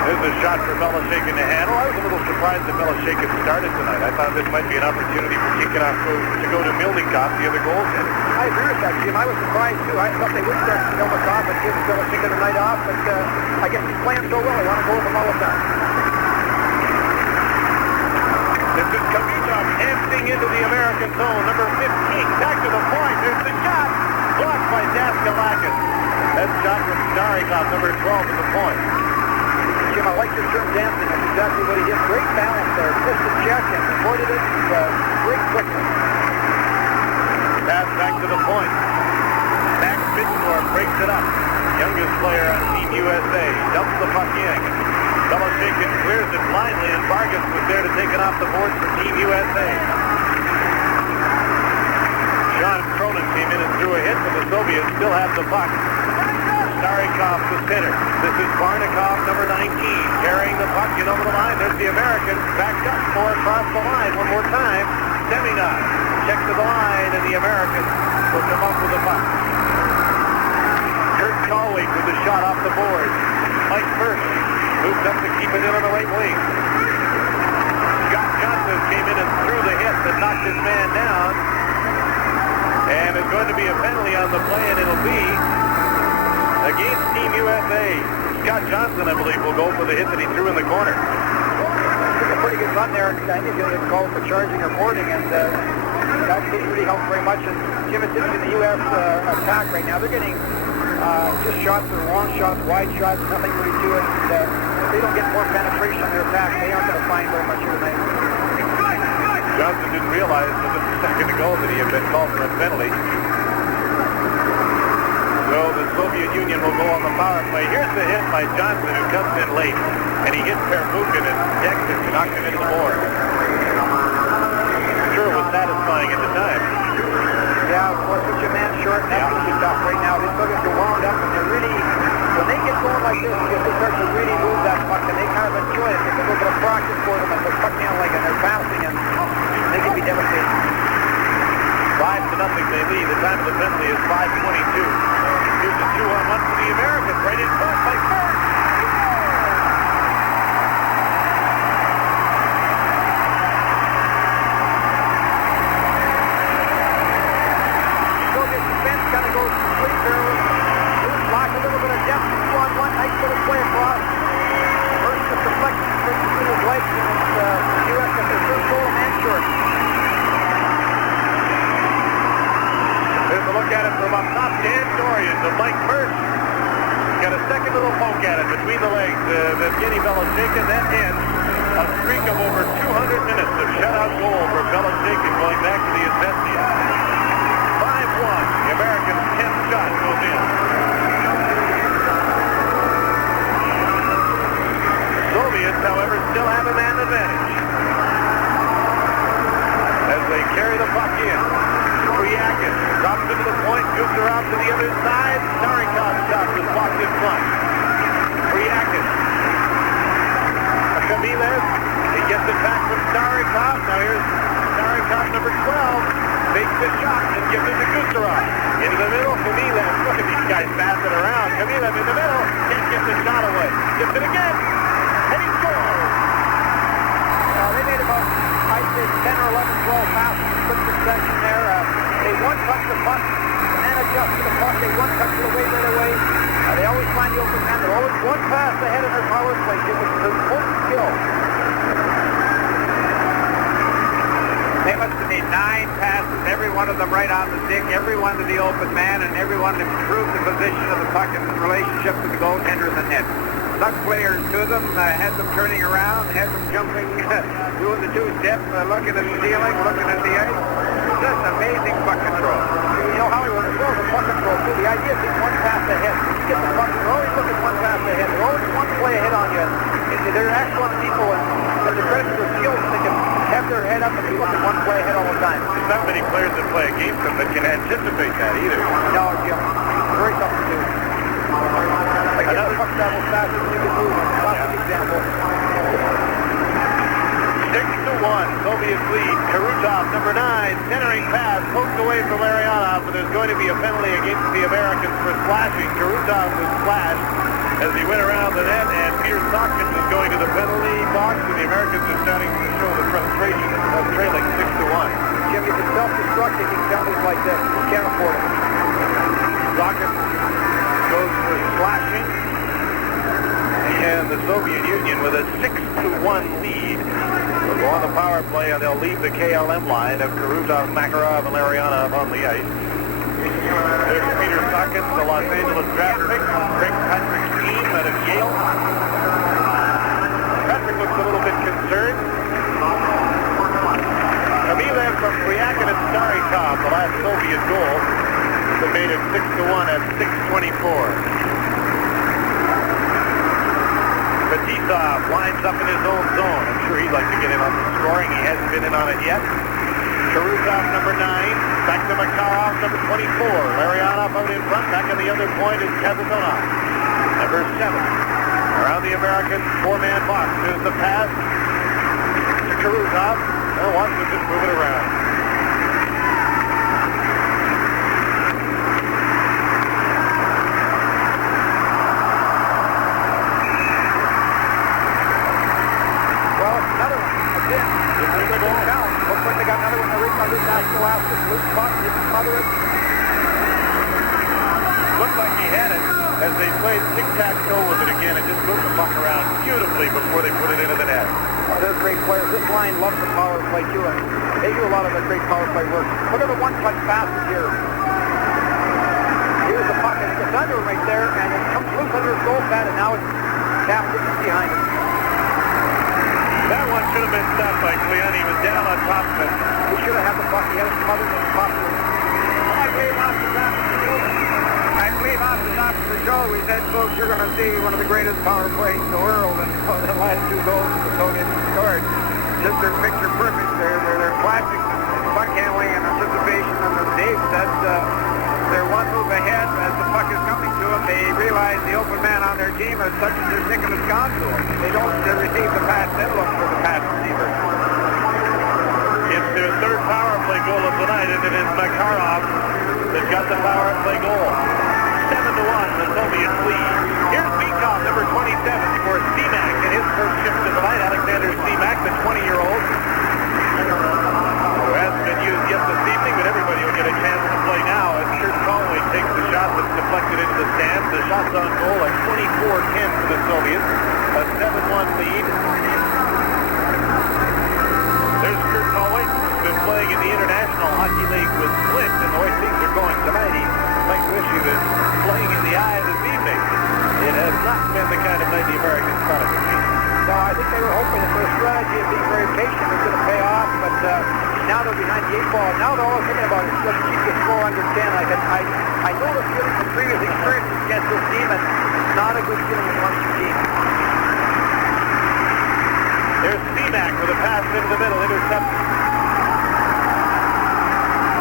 There's a shot for Belichick in the handle. I was a little surprised that Belichick had started tonight. I thought this might be an opportunity for Tikhonov to go to Milnikov, the other goaltender. I agree with that, Jim. I was surprised, too. I thought they would start Milnikov and give Belichick the night off, but I guess he's playing so well, I want to go with him all the time. This is Kavitov hammering into the American zone. Number 15, back to the point. There's the shot. Blocked by Daskalakis. That shot from Starikov, number 12 at the point. Jim, I like your term dancing. That's exactly what he did. Great balance there. Missed the check and avoided it. Great quickness. Pass back to the point. Max Bittendorf breaks it up. Youngest player on Team USA. Dumps the puck in. Belichick clears it blindly, and Vargas was there to take it off the boards for Team USA. Sean Cronin came in and threw a hit, but the Soviets still have the puck. Starikov to center. This is Barnikov, number 19, carrying the puck in over the line. There's the Americans backed up for across the line one more time. Seminov checks to the line, and the Americans will come up with the puck. Kurt Colwick with the shot off the board. Mike First moved up to keep it in on the right wing. Scott Johnson came in and threw the hit that knocked his man down. And there's going to be a penalty on the play, and it'll be against Team USA. Scott Johnson, I believe, will go for the hit that he threw in the corner. Took a pretty good run there. I think he called for charging or boarding, and that didn't really help very much. And Jim, it's interesting, the U.S. Attack right now, they're getting just shots, or long shots, wide shots, nothing really to it. And, if they don't get more penetration on their attack, they aren't going to find very much here tonight. Johnson didn't realize just a second ago that he had been called for a penalty. So the Soviet Union will go on the power play. Here's the hit by Johnson, who comes in late, and he hits Permukin and decks him, knocked him into the board. Sure was satisfying at the time. Yeah, of course, with your man short, that's going to be tough right now. These Soviets are wound up, and they're really, when they get going like this, they start to really move that puck, and they kind of enjoy it. It's a little bit of practice for them, and they're puck handling, and they're passing, and they can be devastating. 5-0 they lead. The time of the penalty is 5:22. Here's a 2-on-1 for the Americans, right in front by First. Soviet defense kind of goes complete there. Lock a little bit of depth, 2-on-1, nice little play across. First the deflection between his legs, and it's the U.S. got their first goal, man short. There's a look at it from up top. Dan Dorian to Mike First. Got a second little poke at it between the legs of Evgeny Belichikin. That ends a streak of over 200 minutes of shutout goal for Belichikin going back to the Essentia. 5-1. The Americans' 10th shot goes in. Soviets, however, still have a man advantage as they carry the puck in. Priakin drops into the point, scoops her out to the other side. Starikov's shot was blocked in front. Priakin. Kamilev. He gets it back from Starikov. Now here's Starikov, number 12. Makes the shot and gives it to Gusarov. Into the middle, Kamilev. Look at these guys passing around. Kamilev in the middle. Can't get the shot away. Gets it again. And he scores. They made about, I'd say, 10 or 11, 12 passes in quick succession there. They one-touch the puck, and then adjust to the puck. They one-touch it away right away. They always find the open man. They're always one pass ahead of their power play. It was an important skill. They must have made 9 passes, every one of them right on the stick, every one to the open man, and every one to improve the position of the puck in relationship to the goaltender in the net. Stuck players to them, had them turning around, had them jumping, doing the two-step, looking at the ceiling, looking at the ice. Just amazing puck control. You know, Hollywood, as well as the puck control, too, the idea is being one pass ahead. You get the puck, they're always looking one pass ahead. They're always one play ahead on you. They're excellent people, and they're credit to their skills. They can have their head up and be looking one play ahead all the time. There's not many players that play against them that can anticipate that either. No, Jim. Very tough to do. Like another puck travel faster than you can move. Classic example. 6-1, Soviets lead. Karutov, number 9, centering pass, poked away from Larionov, but there's going to be a penalty against the Americans for splashing. Karutov was splashed as he went around the net, and Peter Stockton is going to the penalty box, and the Americans are starting to show the frustration of trailing 6-1. Jim, you can self-destruct taking penalties like this. You can't afford it. Stockton goes for splashing, and the Soviet Union with a 6-1 lead. They'll go on the power play, and they'll leave the KLM line of Karutov, Makarov, and Larionov on the ice. There's Peter Stockton, the Los Angeles draft pick, Craig Patrick's team out of Yale. Patrick looks a little bit concerned. Kamilev from Priakin and Starikov, the last Soviet goal, that made it 6-1 at 6:24. Fetisov winds up in his own zone. I'm sure he'd like to get in on the scoring. He hasn't been in on it yet. Karutov, number 9. Back to Makarov, number 24. Larionov out in front. Back on the other point is Kazanov, number 7. Around the American 4-man box. There's the pass to Karutov. Well, wants to just move it around. Looked like he had it as played tic-tac-toe with it again and just moved the puck around beautifully before they put it into the net. Oh, they're great players. This line loves the power play too, and they do a lot of the great power play work. Look at the one-touch passes here. Here's the puck, and it's under him right there, and it comes loose under his goal pad, and now it's tapped in behind him. That one should have been stopped by Cleon. He was down on top of it. He should have had the puck. He had it smothered in the puck. I believe after that for sure, we said, folks, you're going to see one of the greatest power plays in the world, and the last two goals the Soviets scored. Just their picture perfect. They're classic puck handling and anticipation, and as Dave said, they're one move ahead. As the puck is coming to them, they realize the open man on their team is such as they're thinking it's gone to them. They don't receive the pass, then look for the pass receiver. It's their third power play goal of the night, and it is Makarov that got the power play goal. 7-1, the Soviets lead. Here's Beekov, number 27, for Seamak in his first shift of the night. Alexander Seamak, the 20-year-old, who hasn't been used yet this evening, but everybody will get a chance to play now as Kurt Conway takes the shot that's deflected into the stands. The shot's on goal at 24-10 for the Soviets, a 7-1 lead. There's Kurt Conway, who's been playing in the International Hockey League with Flint, and the way things are going tonight, he might wish he was playing in the eye this evening. It has not been the kind of night the Americans thought it would be. No, I think they were hoping that their strategy of being very patient was going to pay off, but now they're behind the 8 ball. Now they're all thinking about it. Let's keep the score under 10. I know the feeling from previous experiences against this team, and not a good feeling with one team. There's Seamak with a pass into the middle, intercepted.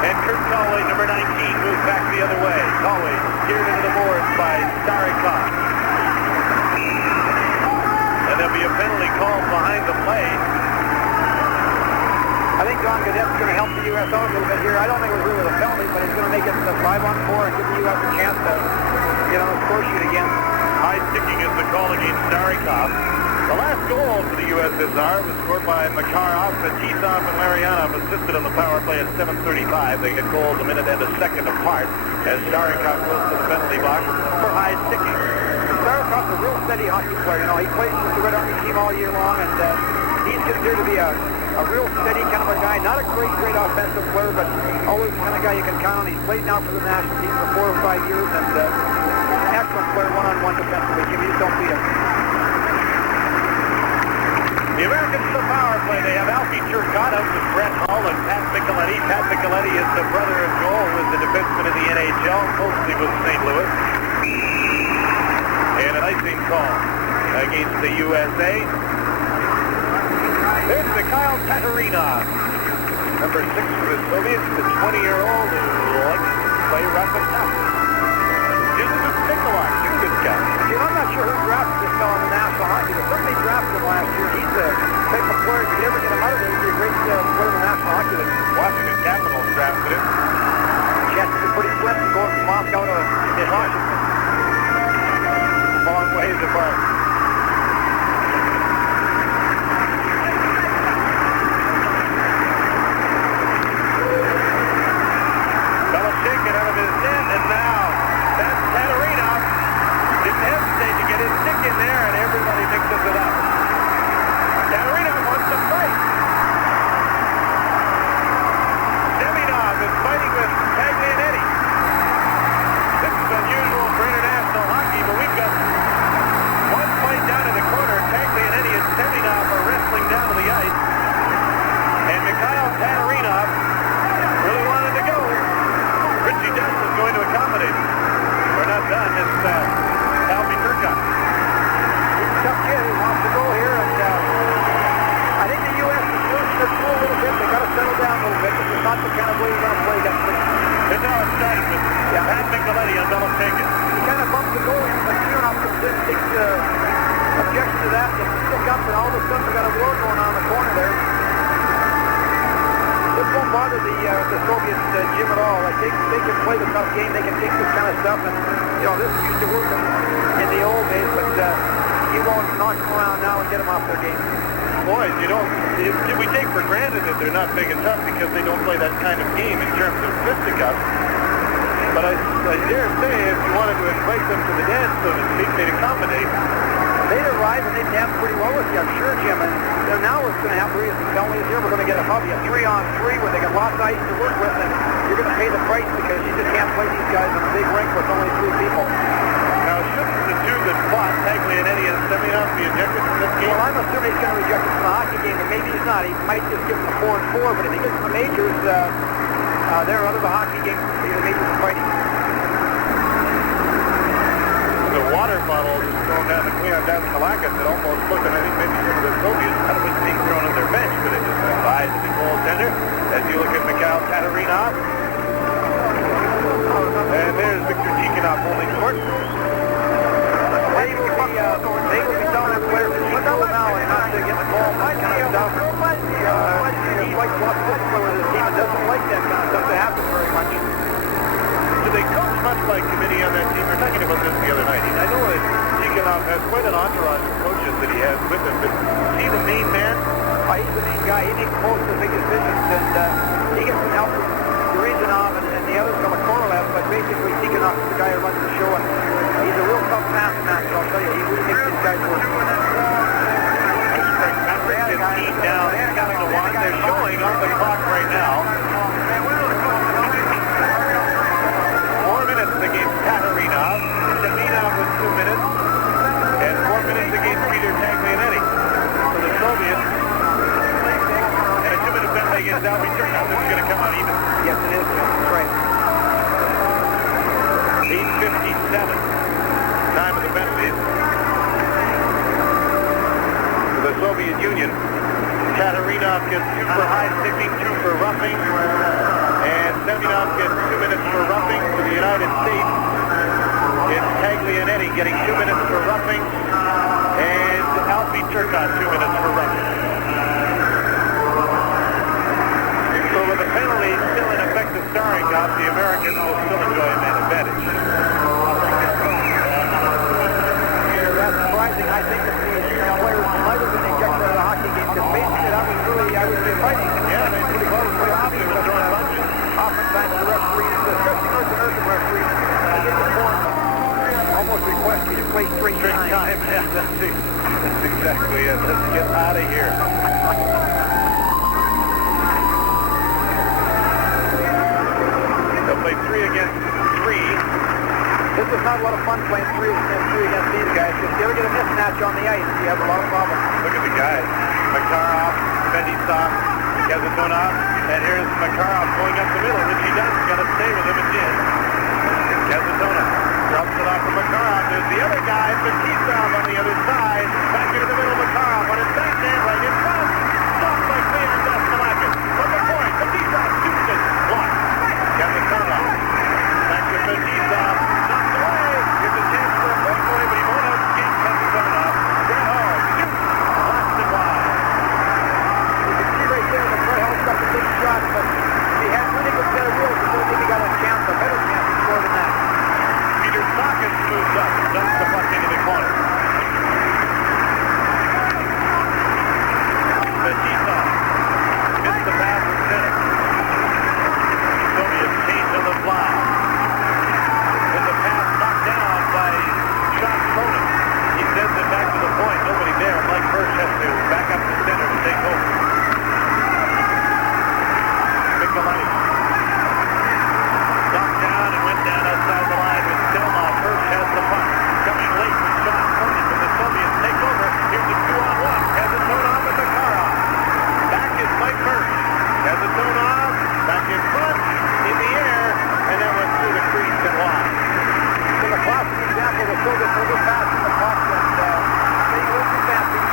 And Kurt Conway, number 19, moves back the other way. Conway steered into the boards by Starikov. And there'll be a penalty called behind the play. I think Don Gadet's going to help the U.S. out a little bit here. I don't think it was really a penalty, but it's going to make it the 5-on-4 and give the U.S. a chance to get on the score sheet again. High sticking is the call against Starikov. The last goal for the USSR was scored by Makarov, and Tisov and Larionov assisted on the power play at 7:35. They get goals a minute and a second apart as Starikov goes to the penalty box for high sticking. Starikov's a real steady hockey player. You know, he plays with the Red Army team all year long, and he's considered to be a real steady kind of a guy. Not a great offensive player, but always the kind of guy you can count on. He's played now for the national team for 4 or 5 years, and excellent player one-on-one defensively. You just don't beat him. The Americans in the power play. They have Alfie Turcotte with Brett Hull and Pat Micheletti. Pat Micheletti is the brother in goal, who is the defenseman in the NHL, mostly with St. Louis. And an icing call against the USA. There's Mikhail Tatarinov, number 6 for the Soviets, the 20-year-old who likes to play rough and tough. Uses a stick a lot, too, this guy. See, I'm not sure who drafted this fellow in the National Hockey League. Somebody drafted him last year. He's the type of player, if you ever get him out of there, he'd be a great player in the National Hockey League. Washington Capitals drafted him. Chances are pretty slim to go from Moscow to Washington. Long ways apart. Belichick out of his net, and now that's Tatarinov. Didn't hesitate to get his stick in there, and everybody mixes it up. Tatarinov wants to fight. Seminov is fighting with Taglianetti. This is unusual for international hockey, but we've got one fight down in the corner. Taglianetti and Seminov are wrestling down to the ice. And Mikhail Tatarinov really wanted to go. Richie Dust is going to accommodate him. We're not done. It's Alfie Turcotte. Tough kid who wants to go here, and I think the U.S. is losing their cool a little bit. They've got to settle down a little bit. This is not the kind of way you're going to play that quick. And now it's starting with Pat Micheletti on Belichick. He kind of bumped the goal in, but Smirnoff comes in, takes objection to that, and stick up, and all of a sudden we got a war going on in the corner there. This won't bother the Soviets, Jim, at all. Like they can play the tough game, they can take this kind of stuff, and you know, this used to work in the old days, but you won't knock them around now and get them off their game. Boys, you know, we take for granted that they're not big and tough because they don't play that kind of game in terms of fisticuffs. But I dare say, if you wanted to invite them to the dance, so to speak, they'd accommodate. They'd arrive and they'd dance pretty well with you, I'm sure, Jim. And now what's going to happen is some penalties here. We're going to get a 3-on-3 where they got lots of ice to work with, and you're going to pay the price because you just can't play these guys in a big rink with only 3 people. Now, shouldn't the two that fought, Taglianetti and Semyonov, be ejected from this game? Well, I'm assuming he's going to reject it from the hockey game, but maybe he's not. He might just give him a 4-4, but if he gets to the majors, they're out of the hockey game. The majors are fighting. The water bottle is thrown down to Cleon Daskalakis. It almost looked, and I think maybe some of the Soviets thought it was being thrown on their bench, but it just went by to the goaltender. As you look at Mikhail Tatarinov. And there's Victor Tikhonov holding court. They will be telling their players to keep cool now and not to get the ball, that kind of stuff. He likes lots of discipline with his team. It doesn't like that kind of stuff to happen very much. Do they coach much by committee on that team? We were talking about this the other night. I know that Tikhonov has quite an entourage of coaches that he has with him, but is he the main man? He's the main guy. He makes most of the big decisions, and he gets some help from Yurizhanov and the others from Korolev, but basically Tikhonov is the guy who runs the show, and he's a real tough pass master, I'll tell you. He really makes these guys work. Patrick gets beat down. They're showing on the clock right now. 4 minutes against Tatarinov. Semyonov with 2 minutes. And 4 minutes against Peter Taglianetti. For the Soviets. And a 2-minute penalty against Alvin Chernow. This is going to come out even. Yes, it is. That's right. 8:57. Time of the penalties. For the Soviet Union, Tatarinov gets 2 for high sticking, 2 for roughing. And Semyonov gets 2 minutes for roughing. For the United States, it's Taglianetti getting 2 minutes for roughing. And Alfie Turcotte 2 minutes for roughing. So with the penalty still in effect of Starringov, the Americans will still enjoy a man advantage. That's surprising. I think that the players might have been ejected out of the hockey game because basically that was really, I would say, fighting. Yeah, they pretty close. Pretty obvious. They were throwing punches. Oftentimes the referees, especially North American referees, they get the form, almost request you to play straight time. Yeah, that's exactly it. Let's get out of here. They'll play 3 against 3. This is not a lot of fun playing 3 against these guys. If you ever get a mismatch on the ice, you have a lot of problems. Look at the guys. Makarov, Fedisov, Kazatonov, and here's Makarov going up the middle, which he does. He's got to stay with him at the end. Kazatonov drops it off to Makarov. There's the other guy, Fedisov on the other side. Back into the middle, Makarov on his backhand, right in front. Stopped by Cleon Daskalakis. From the point, Fedisov shoots it. Blocked. Kazatonov. Back to Fedisov. Knocked away. Here's a chance for a breakaway, but he won't escape Kazatonov. Brett Hall shoots. Blasted wide. You can see right there that Brett Hall's got the big shot, but he had really good set of wheels. I don't think he got a chance, a better chance to score than that. Peter Sackis moves up and dumps the puck into the corner. Fedisov missed the pass in center. Soviets change on the fly. With the pass knocked down by Sean Cronin. He sends it back to the point. Nobody there. Mike Hirsch has to back up to center to take over. Nikolai knocked down and went down outside the line with Stelmach. Hirsch has the puck. Coming late with Sean Cronin, but the Soviets take over. Here's a 2-on-1. Kazatonov with the car off. Back is Mike Hirsch. Kazatonov back in front, in the air, and then went through the crease and wide. So the classic example of the Soviets overpassing the puck and they were passing.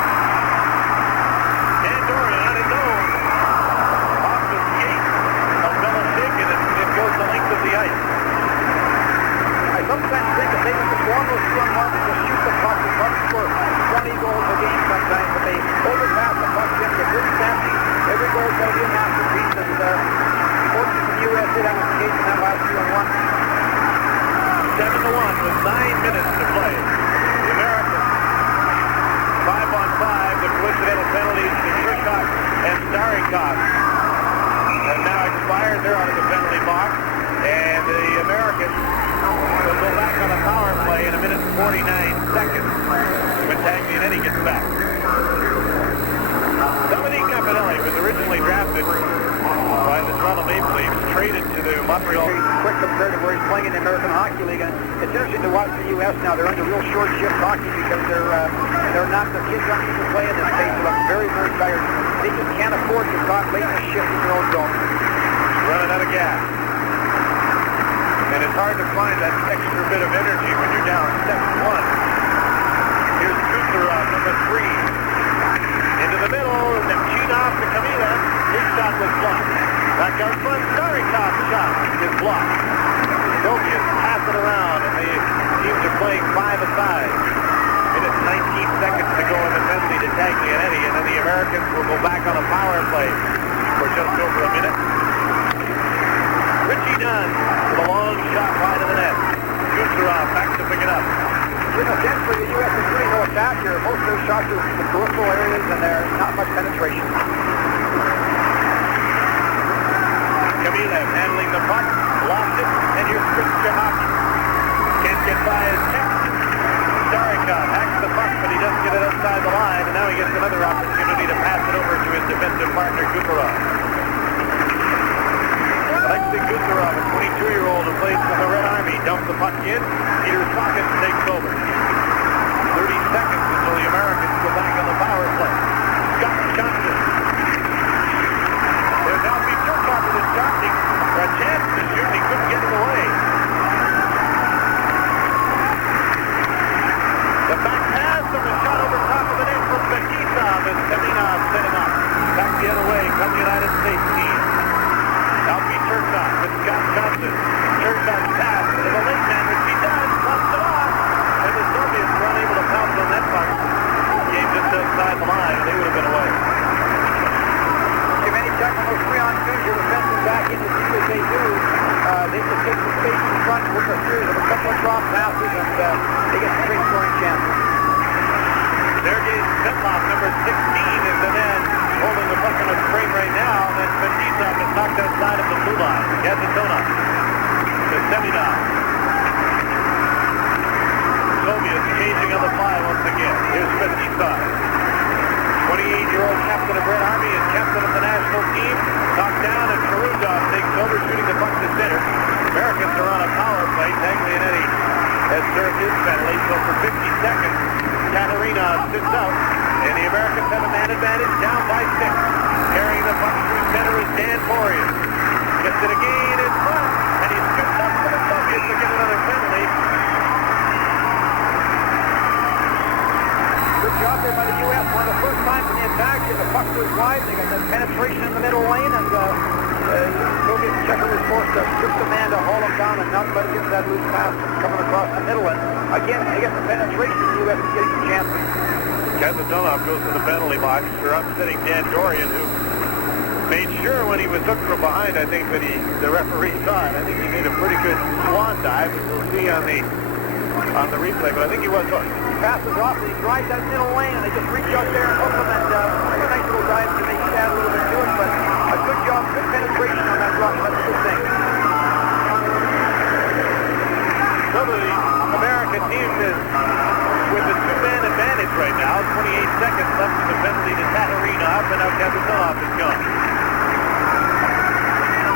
Taglianetti gets back. Dominique Campanelli was originally drafted by the Toronto Maple Leafs, traded to the Montreal. Quick compared to where he's playing in the American Hockey League, and it's interesting to watch the U.S. now. They're under real short shift hockey because they're not, the kids aren't used to playing this pace. They look very, very tired. They just can't afford to start late in the shift in their own zone. Running out of gas. And it's hard to find that extra bit of energy when you're down 7-1. Here's Kucherov, number 3. Into the middle, and then Chinov to Kamila. His shot was blocked. Back out front, Starikov's shot is blocked. The Soviets pass it around, and the teams are playing 5-a-side. Minute 19 seconds to go in the penalty to Taglianetti, and then the Americans will go back on a power play for just over a minute. Richie Dunn with a long shot wide of the net. Kucherov back to pick it up. In a sense, for the U.S. is really no attack here. Most of their shots are in the peripheral areas, and there's not much penetration. Kamilev handling the puck, lost it, and here's Christian Hockey. Can't get by his check. Starikov hacks the puck, but he doesn't get it outside the line, and now he gets another opportunity to pass it over to his defensive partner, Kucherov. Alexei Kucherov, a 22-year-old who plays for the Red Army, dumps the puck in. Peter Sagan takes over. 30 seconds until the Americans go back on the power play. Scott Johnson. There's Alfie Turcotte with his starting for a chance to shoot. He couldn't get it away. The back pass from the shot over top of the net from Bekisov as Kaminov set him up. Back the other way come the United States team. Alfie Turcotte with Scott Johnson. Turcotte's pass to the late man, which he does, pops it off. And the Soviets were unable to pounce on that puck. Game just outside the line, and they would have been away. Give any check on those 3-on-2s, your defensemen back in to see what they do. They just take the space in front with a series of a couple of drop passes, and they get straight scoring chances. Sergei Svetlov, number 16, is the man holding the puck in a frame right now. And then Fetisov is knocked outside of the blue line. Gazatonov to Seminov. Soviets changing on the fly once again. Here's Fetisov. 28-year-old captain of Red Army and captain of the national team. Knocked down, and Karuzov takes over, shooting the puck to center. Americans are on a power play. Taglianetti has served his penalty, so for 50 seconds, Katarina sits out, and the Americans have a man advantage, down by 6. Carrying the puck through center is Dan Boreas. Gets it again in front, and he's scooped up for the Soviets to get another penalty. Good job there by the U.S. One of the first times in the attack, the puck goes wide. They got that penetration in the middle lane, and Soviet checker was forced to strip the man to haul him down and not let him get that loose pass coming across the middle. And again, they get the penetration. The U.S. is getting some chances. Gazatonov goes to the penalty box for upsetting Dan Dorian, who made sure when he was hooked from behind, I think that the referee saw it. I think he made a pretty good swan dive, as we'll see on the replay, but I think he was hooked. He passes off, and he drives that middle lane, and they just reach out there and hook him, and a nice little dive to make you add a little bit to it, but a good job, good penetration on that rush. That's a good thing. So the American team is with a 2-man advantage right now. 28 seconds left in the penalty to Tatarina, and now Gazatonov is gone.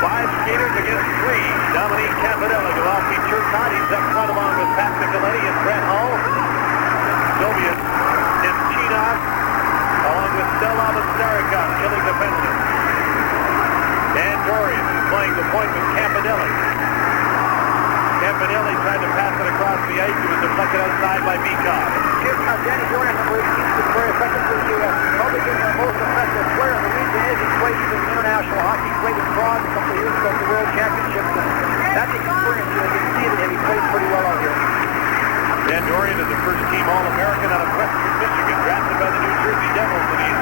5 skaters against 3. Dominique Campanelli to Alfie Turcotte. He's up front along with Pat Nicoletti and Brett Hull. Soviets is Chinov along with Stelov and Starikov killing the penalty. Dan Dorian is playing the point with Campanelli. Campanelli tried to pass it across the ice. He was deflected outside by Bikov. Here's Danny Dorian, number 18, has been very effective for the U.S. Probably been their most effective player. The reason is he played in international hockey. He played in Prague a couple of years ago at the World Championships. And that's experience. You can see that he plays pretty well out here. Dan Dorian is a first-team All-American out of Western Michigan, drafted by the New Jersey Devils. And he's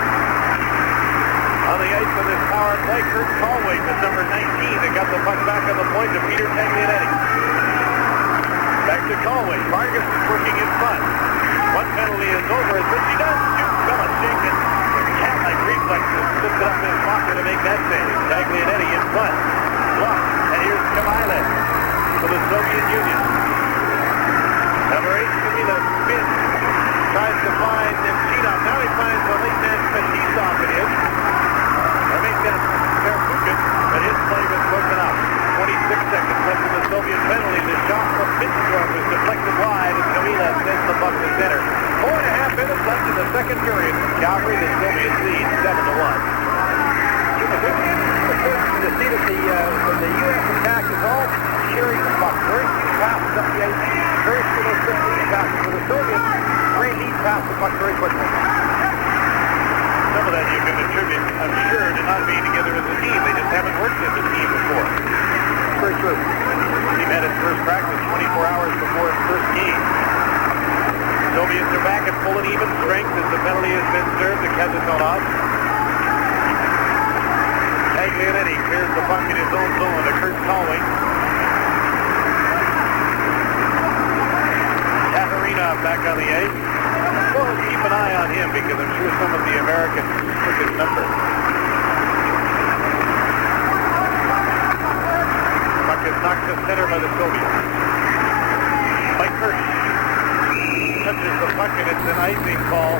on the ice for this power play. Kurt Colway with number 19 that got the puck back on the point to Peter Taglianetti. Back to Colway. Vargas is working in front. One penalty is over as Richie does shoot. Belichick and cat-like reflexes slips it up in his pocket to make that save. Taglianetti in front. Blocked. And here's Kamilev for the Soviet Union. Number 8, Kamila spins. Tries to find second period from Calgary. The Soviets lead 7-1. To see that the U.S. attack is all sharing the puck. Very few passes up the ice. Very few of those quick lead passes. For the Soviets, great lead pass the puck very quickly. Some of that you can attribute, I'm sure, to not being together as a team. They just haven't worked as a team before. Very true. He had his first practice 24 hours before his first game. Soviets are back at full and even strength as the penalty has been served to Kazatonov. Taglianetti clears the puck in his own zone to Kurt Colwing. Katarina back on the ice. Well, keep an eye on him because I'm sure some of the Americans took his number. Puck is knocked to center by the Soviets. Mike Kirsch touches the puck and it's an icing call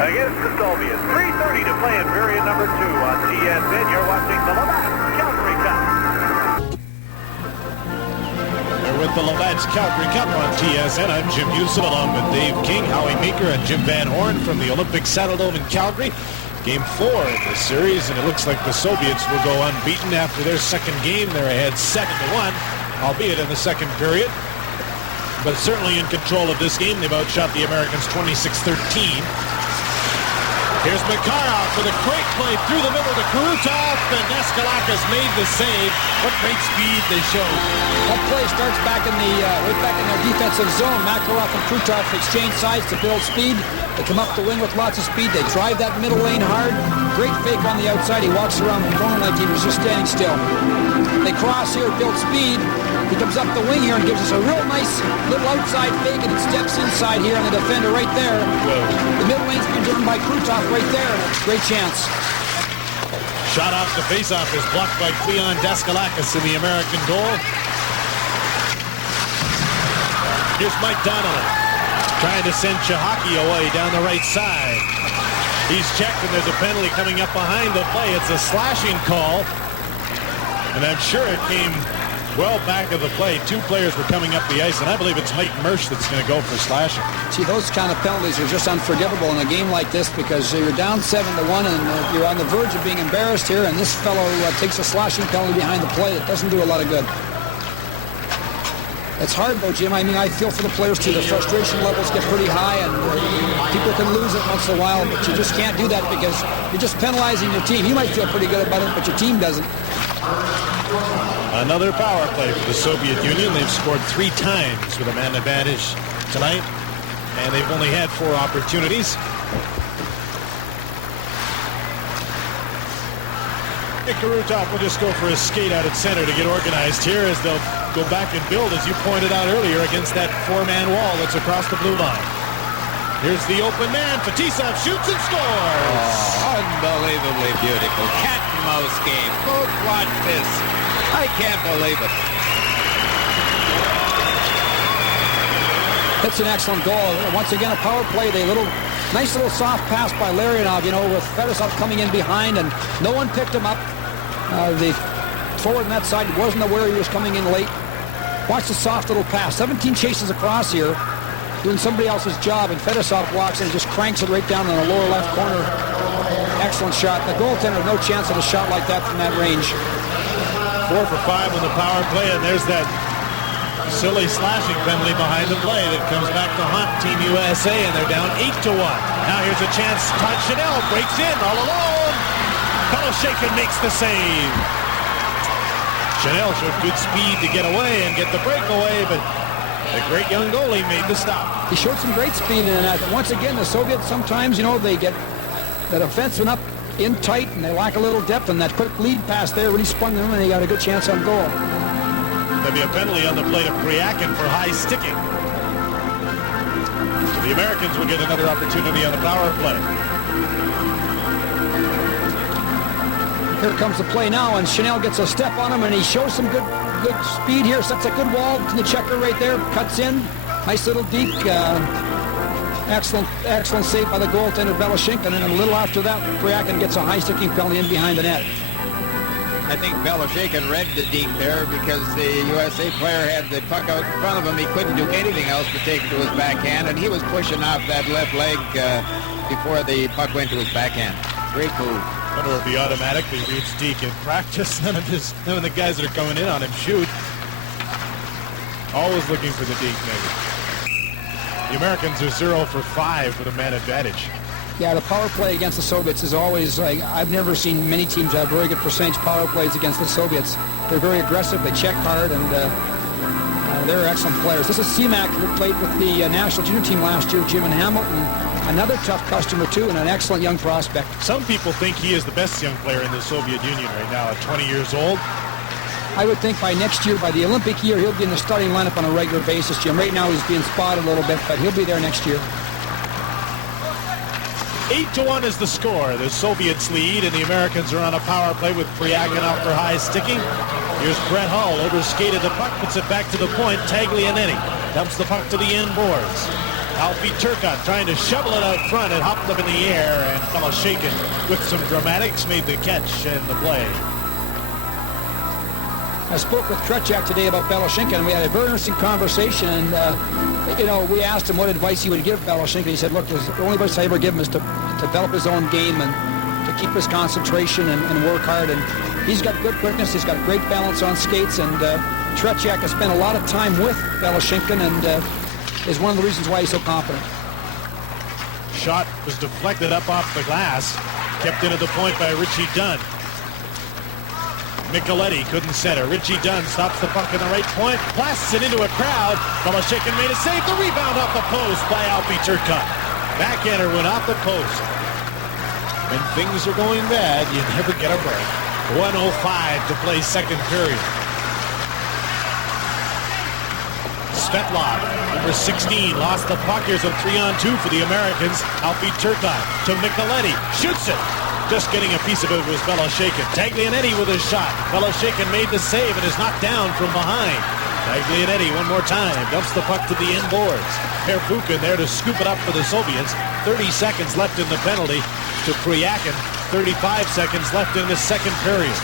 against the Soviets. 3:30 to play in period number 2 on TSN. You're watching the Labatt Calgary Cup. With the Labatt's Calgary Cup on TSN, I'm Jim Houston along with Dave King, Howie Meeker, and Jim Van Horn from the Olympic Saddledome in Calgary. Game 4 in this series, and it looks like the Soviets will go unbeaten after their second game. They're ahead 7-1, albeit in the second period. But certainly in control of this game. They've outshot the Americans 26-13. Here's Makarov for the quick play through the middle to Krutov, and Deskalakis made the save. What great speed they showed. That play starts back in the right back in their defensive zone. Makarov and Krutov exchange sides to build speed. They come up the wing with lots of speed. They drive that middle lane hard. Great fake on the outside. He walks around the corner like he was just standing still. They cross here, build speed. He comes up the wing here and gives us a real nice little outside fake, and it steps inside here on the defender right there. The middle lane's been driven by Krutov right there. Great chance. Shot off the faceoff is blocked by Cleon Deskalakis in the American goal. Here's Mike Donnelly trying to send Chihaki away down the right side. He's checked, and there's a penalty coming up behind the play. It's a slashing call, and I'm sure it came well back of the play. Two players were coming up the ice, and I believe it's Mike Mersch that's going to go for slashing. See, those kind of penalties are just unforgivable in a game like this because you're down 7-1 and you're on the verge of being embarrassed here, and this fellow takes a slashing penalty behind the play. It doesn't do a lot of good. It's hard, though, Jim. I mean, I feel for the players, too. The frustration levels get pretty high, and people can lose it once in a while, but you just can't do that because you're just penalizing your team. You might feel pretty good about it, but your team doesn't. Another power play for the Soviet Union. They've scored 3 times with a man advantage tonight, and they've only had 4 opportunities. Krutov will just go for a skate out at center to get organized here as they'll go back and build, as you pointed out earlier, against that 4-man wall that's across the blue line. Here's the open man. Fetisov shoots and scores. Oh, unbelievably beautiful. Cat and mouse game. Folks, watch this. I can't believe it. That's an excellent goal. Once again, a power play. Nice little soft pass by Larionov, with Fetisov coming in behind, and no one picked him up. The forward on that side wasn't aware he was coming in late. Watch the soft little pass. 17 chases across here, doing somebody else's job, and Fetisov walks in and just cranks it right down in the lower left corner. Excellent shot. The goaltender had no chance at a shot like that from that range. 4 for 5 on the power play, and there's that silly slashing penalty behind the play that comes back to haunt Team USA, and they're down 8-1. Now here's a chance. Todd Chanel breaks in all alone. Pelishaikin makes the save. Chanel showed good speed to get away and get the breakaway, but the great young goalie made the stop. He showed some great speed in that. Once again, the Soviets sometimes, they get that offenseman up in tight, and they lack a little depth, and that quick lead pass there really sprung them, and they got a good chance on goal. There'll be a penalty on the plate of Priakin for high sticking. So the Americans will get another opportunity on the power play. Here comes the play now, and Chanel gets a step on him, and he shows some good speed here. Sets a good wall to the checker right there. Cuts in. Nice little deep. Excellent save by the goaltender Pelishaikin, and a little after that, Priakin gets a high sticking penalty in behind the net. I think Beloshakin read the deke there because the USA player had the puck out in front of him. He couldn't do anything else but take it to his backhand, and he was pushing off that left leg before the puck went to his backhand. Great move. I wonder if he automatically reads deke in practice. None of the guys that are coming in on him shoot. Always looking for the deke, maybe. The Americans are 0 for 5 with a man advantage. Yeah, the power play against the Soviets is always like, I've never seen many teams have very good percentage power plays against the Soviets. They're very aggressive, they check hard, and they're excellent players. This is Seamak, who played with the national junior team last year, Jim and Hamilton. Another tough customer, too, and an excellent young prospect. Some people think he is the best young player in the Soviet Union right now at 20 years old. I would think by next year, by the Olympic year, he'll be in the starting lineup on a regular basis, Jim. Right now he's being spotted a little bit, but he'll be there next year. 8-1 is the score. The Soviets lead, and the Americans are on a power play with Priakin out for high sticking. Here's Brett Hull, overskated the puck, puts it back to the point. Taglianetti dumps the puck to the end boards. Alfie Turcotte trying to shovel it out front. It hopped up in the air, and Beloshakin with some dramatics made the catch and the play. I spoke with Tretiak today about Beloshakin, and we had a very interesting conversation. And, we asked him what advice he would give Beloshakin. He said, look, the only advice I ever give him is to develop his own game and to keep his concentration and work hard. And he's got good quickness. He's got great balance on skates. And Tretiak has spent a lot of time with Beloshakin and is one of the reasons why he's so confident. Shot was deflected up off the glass. Kept in at the point by Richie Dunn. Micheletti couldn't center. Richie Dunn stops the puck in the right point, blasts it into a crowd. Beloshakin made a save. The rebound off the post by Alfie Turcotte. Backhander went off the post. When things are going bad, you never get a break. 1:05 to play second period. Svetlov, number 16, lost the puck. Here's a 3-on-2 for the Americans. Alfie Turcotte to Micheletti. Shoots it. Just getting a piece of it was Beloshakin. Taglianetti with his shot. Beloshakin made the save and is knocked down from behind. Taglianetti one more time. Dumps the puck to the end boards. Perpukin there to scoop it up for the Soviets. 30 seconds left in the penalty to Priakin. 35 seconds left in the second period.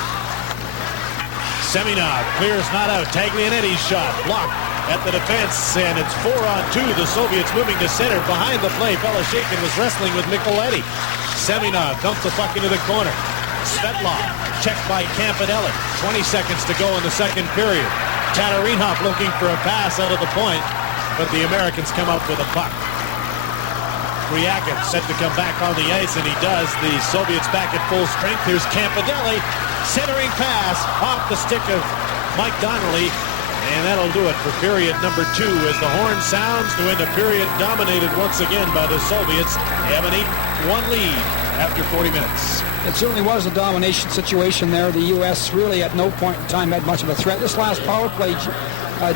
Seminov clears not out. Taglianetti's shot blocked at the defense, and it's 4-on-2. The Soviets moving to center. Behind the play, Beloshakin was wrestling with Micheletti. Seminov dumps the puck into the corner. Svetlov checked by Campanelli. 20 seconds to go in the second period. Tatarinov looking for a pass out of the point, but the Americans come up with a puck. Priakin set to come back on the ice, and he does. The Soviets back at full strength. Here's Campanelli. Centering pass off the stick of Mike Donnelly. And that'll do it for period number 2 as the horn sounds to end a period dominated once again by the Soviets. They have an 8-1 lead after 40 minutes. It certainly was a domination situation there. The U.S. really at no point in time had much of a threat. This last power play,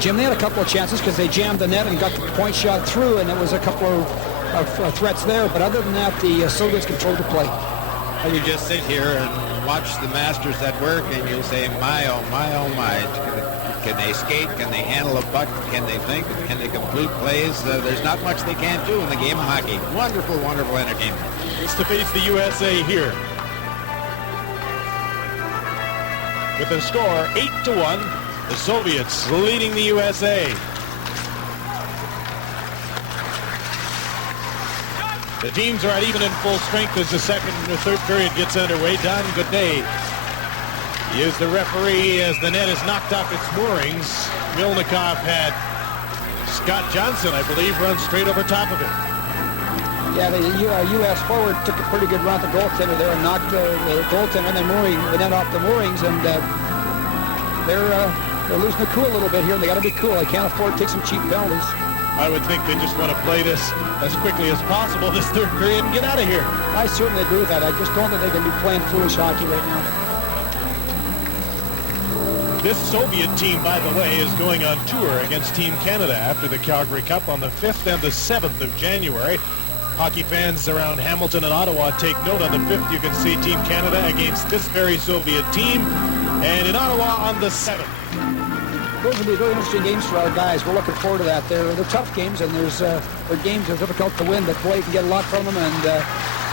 Jim, they had a couple of chances because they jammed the net and got the point shot through, and there was a couple of threats there. But other than that, the Soviets controlled the play. You just sit here and watch the masters at work, and you'll say, my, oh, my, oh, my. Can they skate? Can they handle a puck? Can they think? Can they complete plays? There's not much they can't do in the game of hockey. Wonderful, wonderful entertainment. It's to face the USA here. With a score 8-1, the Soviets leading the USA. The teams are at even in full strength as the second and the third period gets underway. Don Goodday is the referee as the net is knocked off its moorings. Milnikov had Scott Johnson, I believe, run straight over top of it. Yeah, the U.S. forward took a pretty good run at the goaltender there and knocked the goaltender and the net off the moorings, and they're losing the cool a little bit here, and they got to be cool. They can't afford to take some cheap penalties. I would think they just want to play this as quickly as possible this third period and get out of here. I certainly agree with that. I just don't think they can be playing foolish hockey right now. This Soviet team, by the way, is going on tour against Team Canada after the Calgary Cup on the 5th and the 7th of January. Hockey fans around Hamilton and Ottawa take note. On the 5th, you can see Team Canada against this very Soviet team, and in Ottawa on the 7th. Those will be very interesting games for our guys. We're looking forward to that. They're tough games, and their games are difficult to win, but boy, you can get a lot from them and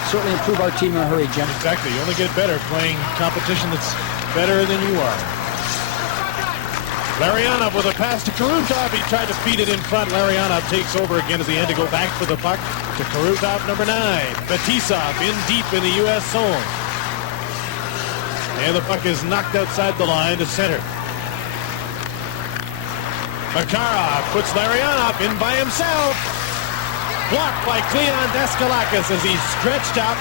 certainly improve our team in a hurry, Jim. Exactly. You only get better playing competition that's better than you are. Larionov with a pass to Karutov. He tried to feed it in front. Larionov takes over again as he had to go back for the puck to Karutov, number 9. Fetisov in deep in the U.S. zone. And the puck is knocked outside the line to center. Makarov puts Larionov in by himself. Blocked by Cleon Daskalakis as he stretched up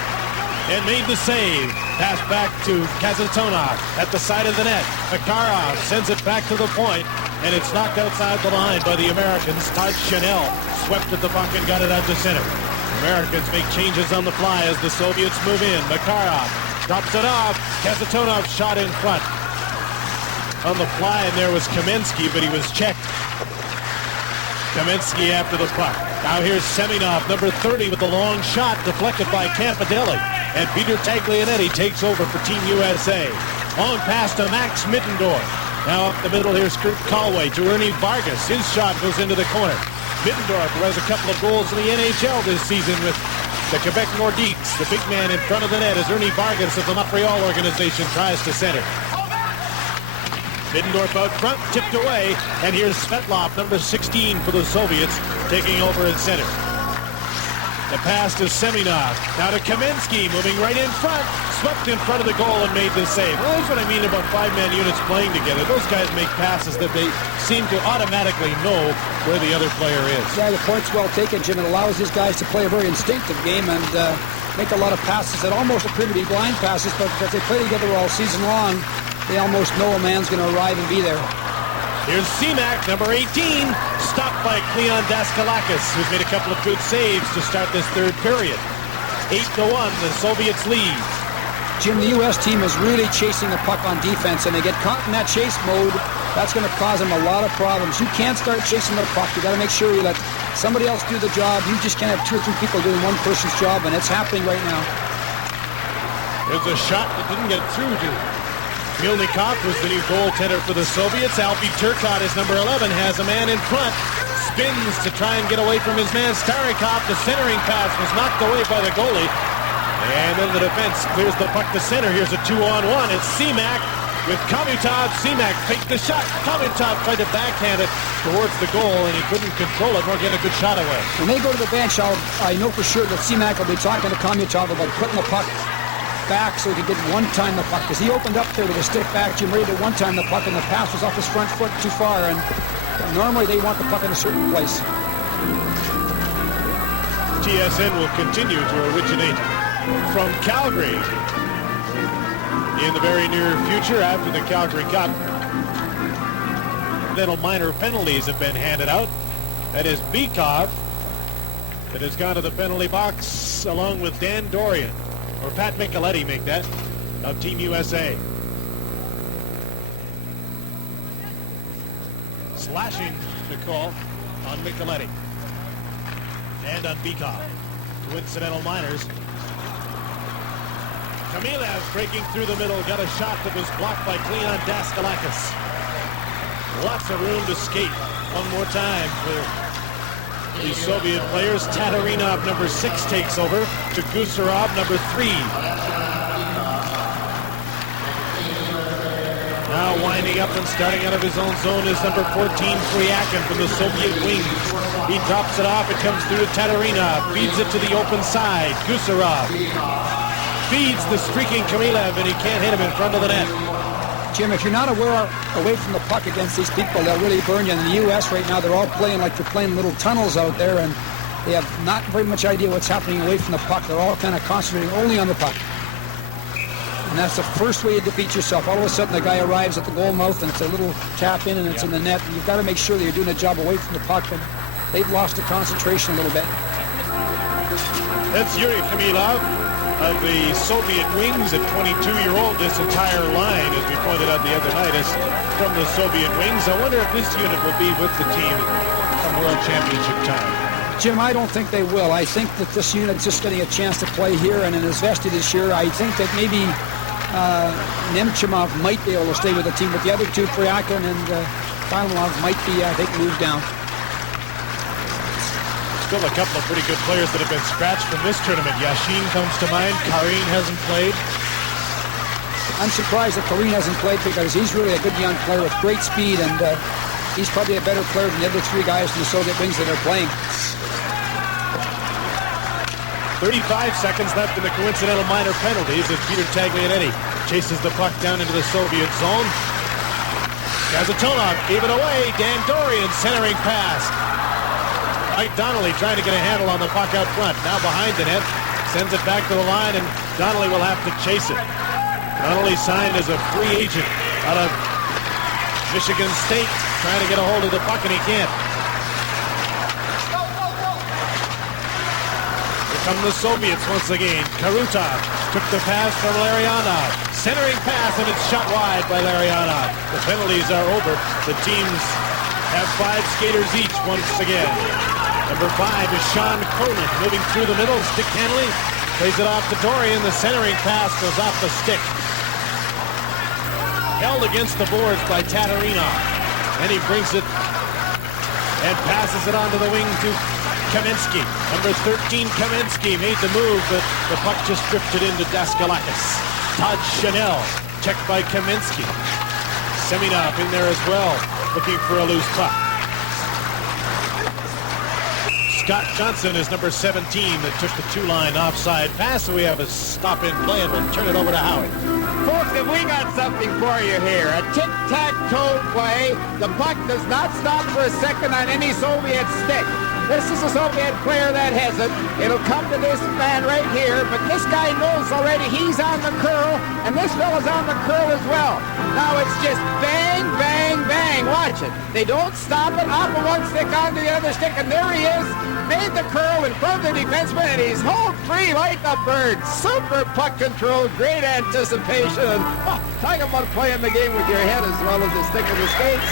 and made the save. Pass back to Kazatonov at the side of the net. Makarov sends it back to the point, and it's knocked outside the line by the Americans. Todd Chanel swept at the puck and got it out to center. Americans make changes on the fly as the Soviets move in. Makarov drops it off. Kazatonov shot in front. On the fly, and there was Kamensky, but he was checked. Kamensky after the puck. Now here's Semenov, number 30, with the long shot deflected by Campadelli. And Peter Taglianetti takes over for Team USA. Long pass to Max Mittendorf. Now up the middle, here's Kurt Calway to Ernie Vargas. His shot goes into the corner. Mittendorf, who has a couple of goals in the NHL this season with the Quebec Nordiques. The big man in front of the net is Ernie Vargas of the Montreal organization, tries to center. Middendorf out front, tipped away, and here's Svetlov, number 16 for the Soviets, taking over in center. The pass to Semenov, now to Kamensky, moving right in front, swept in front of the goal and made the save. Well, that's what I mean about five-man units playing together. Those guys make passes that they seem to automatically know where the other player is. Yeah, the point's well taken, Jim. It allows these guys to play a very instinctive game and make a lot of passes that almost appear to be blind passes, but because they play together all season long, they almost know a man's going to arrive and be there. Here's Semak, number 18, stopped by Cleon Daskalakis, who's made a couple of good saves to start this third period. 8-1, the Soviets lead. Jim, the U.S. team is really chasing the puck on defense, and they get caught in that chase mode. That's going to cause them a lot of problems. You can't start chasing the puck. You got to make sure you let somebody else do the job. You just can't have 2 or 3 people doing one person's job, and it's happening right now. There's a shot that didn't get through to Milnikov, was the new goaltender for the Soviets. Alfie Turcotte is number 11, has a man in front, spins to try and get away from his man Starikov. The centering pass was knocked away by the goalie, and then the defense clears the puck to center. Here's a 2-on-1. It's Semak with Komutov. Semak faked the shot. Komutov tried to backhand it towards the goal, and he couldn't control it nor get a good shot away. When they go to the bench, I know for sure that Semak will be talking to Komutov about putting the puck back so he could get one-time the puck, because he opened up there with a stick back. Jim ready to one-time the puck, and the pass was off his front foot too far, and normally they want the puck in a certain place. TSN will continue to originate from Calgary in the very near future after the Calgary Cup. Little minor penalties have been handed out. That is Bykov that has gone to the penalty box along with Dan Dorian. Or Pat Micheletti make that, of Team USA. Slashing the call on Micheletti. And on Bykov. Coincidental minors. Kamilev breaking through the middle, got a shot that was blocked by Cleon Daskalakis. Lots of room to skate. One more time for the Soviet players. Tatarinov, number 6, takes over to Gusarov, number 3. Now winding up and starting out of his own zone is number 14, Kryakin from the Soviet wings. He drops it off. It comes through to Tatarinov. Feeds it to the open side. Gusarov feeds the streaking Kamilev, and he can't hit him in front of the net. Jim, if you're not away from the puck against these people, they'll really burn you. In the U.S. right now, they're all playing like they're playing little tunnels out there, and they have not very much idea what's happening away from the puck. They're all kind of concentrating only on the puck. And that's the first way you defeat yourself. All of a sudden, the guy arrives at the goal mouth, and it's a little tap in, and it's in the net. And you've got to make sure that you're doing a job away from the puck, and they've lost the concentration a little bit. That's Yuri Kamilov of the Soviet wings, a 22-year-old. This entire line, as we pointed out the other night, is from the Soviet wings. I wonder if this unit will be with the team come World Championship time. Jim, I don't think they will. I think that this unit's just getting a chance to play here, and in Izvestia this year, I think that maybe Nemchimov might be able to stay with the team, but the other two, Kryakin and Kailanov, might be, I think, moved down. Still a couple of pretty good players that have been scratched from this tournament. Yashin comes to mind. Karin hasn't played. I'm surprised that Kareem hasn't played because he's really a good young player with great speed, and he's probably a better player than the other three guys from the Soviet wings that are playing. 35 seconds left in the coincidental minor penalties as Peter Taglianetti chases the puck down into the Soviet zone. Kazatonov gave it away. Dan Dorian centering pass. Mike Donnelly trying to get a handle on the puck out front. Now behind the net. Sends it back to the line, and Donnelly will have to chase it. Donnelly signed as a free agent out of Michigan State, trying to get a hold of the puck, and he can't. Here come the Soviets once again. Karutov took the pass from Larionov. Centering pass, and it's shot wide by Larionov. The penalties are over. The teams have 5 skaters each once again. Number 5 is Sean Cronin, moving through the middle. Stick handling, plays it off to Dorian. The centering pass goes off the stick. Held against the boards by Tatarinov. And he brings it and passes it onto the wing to Kamensky. Number 13, Kamensky, made the move, but the puck just drifted into Daskalakis. Todd Chanel, checked by Kamensky. Seminov in there as well, looking for a loose puck. Scott Johnson is number 17 that took the 2-line offside pass, so we have a stop in play, and we'll turn it over to Howie. Folks, if we got something for you here, a tic-tac-toe play, the puck does not stop for a second on any Soviet stick. This is a Soviet player that has it. It'll come to this man right here, but this guy knows already he's on the curl, and this fella's on the curl as well. Now it's just bang, bang, bang. Watch it. They don't stop it. Off of one stick onto the other stick, and there he is. Made the curl in front of the defenseman, and he's home free like a bird. Super puck control, great anticipation. Talk about playing the game with your head as well as the stick of the skates.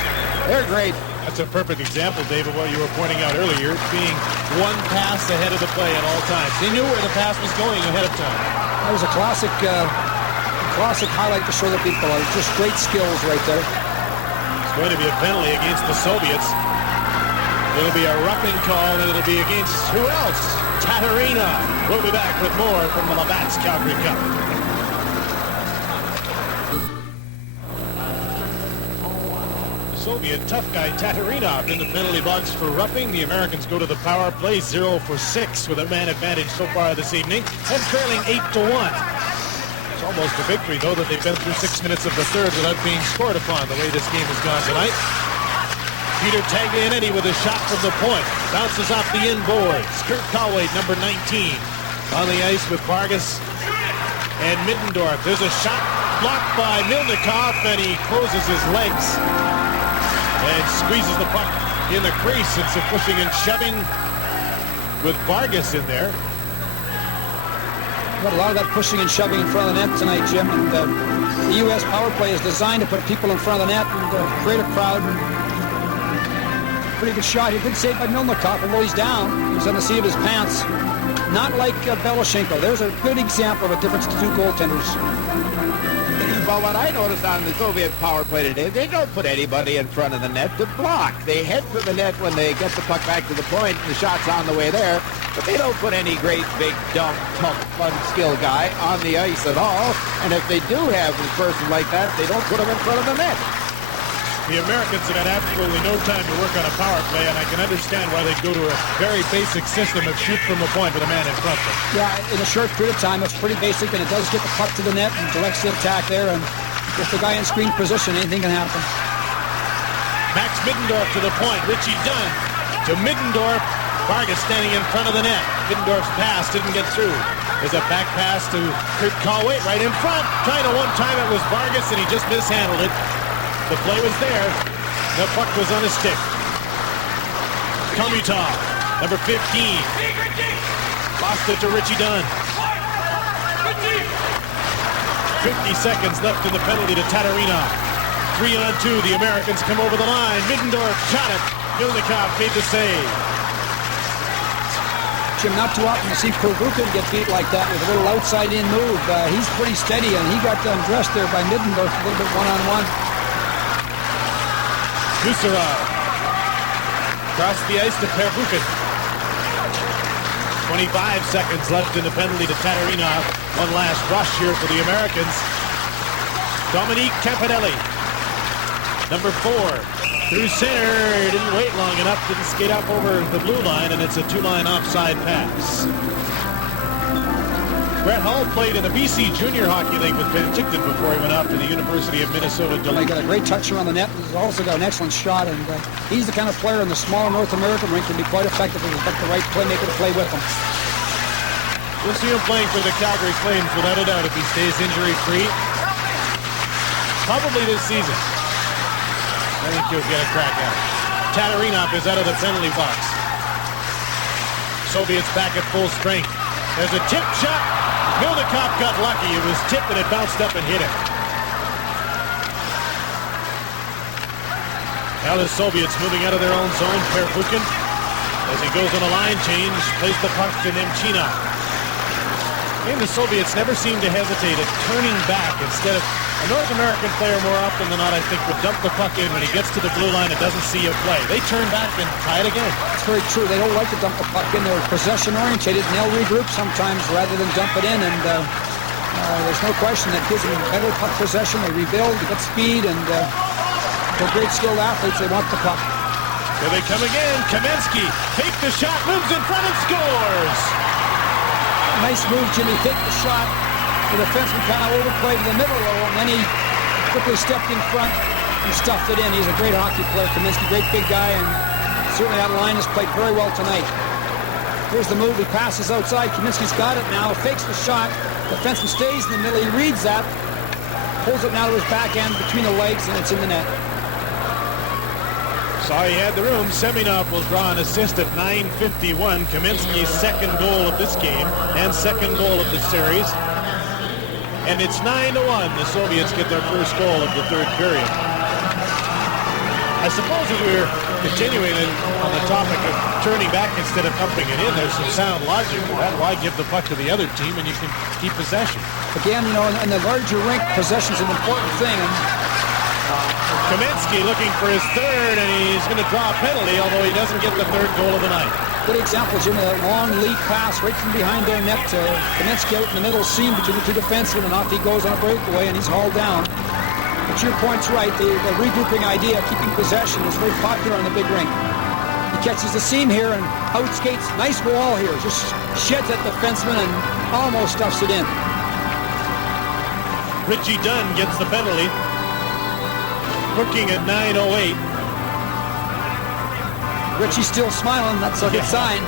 They're great. That's a perfect example, Dave, of what you were pointing out earlier, being one pass ahead of the play at all times. They knew where the pass was going ahead of time. That was a classic highlight to show the people. Just great skills right there. It's going to be a penalty against the Soviets. It'll be a roughing call, and it'll be against who else? Tatarina. We'll be back with more from the Labatt's Calgary Cup. Soviet tough guy Tatarinov in the penalty box for roughing. The Americans go to the power play 0 for 6 with a man advantage so far this evening and trailing 8-1. It's almost a victory, though, that they've been through 6 minutes of the third without being scored upon the way this game has gone tonight. Peter Taglianetti with a shot from the point. Bounces off the inboards. Kurt Colway, number 19, on the ice with Vargas and Middendorf. There's a shot blocked by Milnikov, and he closes his legs and squeezes the puck in the crease, and some pushing and shoving with Vargas in there. Got a lot of that pushing and shoving in front of the net tonight, Jim. And the U.S. power play is designed to put people in front of the net and create a crowd. Pretty good shot. He did save by Milnikov, although he's down. He's on the seat of his pants. Not like Belashenko. There's a good example of a difference to two goaltenders. Well, what I noticed on the Soviet power play today, they don't put anybody in front of the net to block. They head for the net when they get the puck back to the point, and the shot's on the way there. But they don't put any great, big, dumb, tough, fun, skill guy on the ice at all. And if they do have a person like that, they don't put him in front of the net. The Americans have had absolutely no time to work on a power play, and I can understand why they go to a very basic system of shoot from the point with a man in front of them. Yeah, in a short period of time, it's pretty basic, and it does get the puck to the net and directs the attack there, and with the guy in screen position, anything can happen. Max Middendorf to the point. Richie Dunn to Middendorf. Vargas standing in front of the net. Middendorf's pass didn't get through. There's a back pass to Kurt Colway right in front. Trying to one time it was Vargas, and he just mishandled it. The play was there. The puck was on his stick. Komitov, number 15. Lost it to Richie Dunn. 50 seconds left in the penalty to Tatarinov. 3-on-2. The Americans come over the line. Middendorf shot it. Milnikov made the save. Jim, not too often to see Pervukin get beat like that with a little outside-in move. He's pretty steady, and he got undressed there by Middendorf a little bit one-on-one. Gusarov across the ice to Pervukin. 25 seconds left in the penalty to Tatarinov. One last rush here for the Americans. Dominique Campanelli, number 4, through center, didn't wait long enough, didn't skate up over the blue line, and it's a 2-line offside pass. Brett Hull played in the BC Junior Hockey League with Penticton before he went off to the University of Minnesota. He got a great touch around the net. He's also got an excellent shot, and he's the kind of player in the smaller North American rink can be quite effective if he's got the right playmaker to play with him. We'll see him playing for the Calgary Flames without a doubt if he stays injury-free. Probably this season. I think he'll get a crack at it. Tatarinov is out of the penalty box. Soviets back at full strength. There's a tip shot. Mildekov got lucky. It was tipped and it bounced up and hit him. Now the Soviets moving out of their own zone. Pervukin, as he goes on a line change, plays the puck to Nemchina. And the Soviets never seem to hesitate at turning back instead of a North American player more often than not, I think, would dump the puck in when he gets to the blue line and doesn't see a play. They turn back and try it again. That's very true. They don't like to dump the puck in. They're possession-oriented, and they'll regroup sometimes rather than dump it in. And there's no question that gives them better puck possession. They rebuild, they get speed, and they're great skilled athletes. They want the puck. Here they come again. Kamensky takes the shot, moves in front and scores. Nice move, Jimmy. Take the shot. The defenseman kind of overplayed to the middle row, and then he quickly stepped in front and stuffed it in. He's a great hockey player, Kaminsky, great big guy, and certainly that line has played very well tonight. Here's the move. He passes outside. Kaminsky's got it now. Fakes the shot. The defenseman stays in the middle. He reads that. Pulls it now to his backhand between the legs, and it's in the net. Saw he had the room. Semenov will draw an assist at 9:51. Kaminsky's second goal of this game and second goal of the series. And it's 9-1. The Soviets get their first goal of the third period. I suppose if we were continuing on the topic of turning back instead of pumping it in, there's some sound logic to that. Why give the puck to the other team and you can keep possession? Again, you know, in the larger rink, possession's an important thing. And Kaminsky looking for his third, and he's going to draw a penalty, although he doesn't get the third goal of the night. Good example, Jim, that long lead pass right from behind their net to Kaminsky out in the middle seam between the two defensemen, and off he goes on a breakaway, and he's hauled down. But your point's right. The regrouping idea, keeping possession, is very popular in the big rink. He catches the seam here and out skates. Nice wall here. Just sheds that defenseman and almost stuffs it in. Richie Dunn gets the penalty. Looking at 9:08. Richie's still smiling. That's a good sign.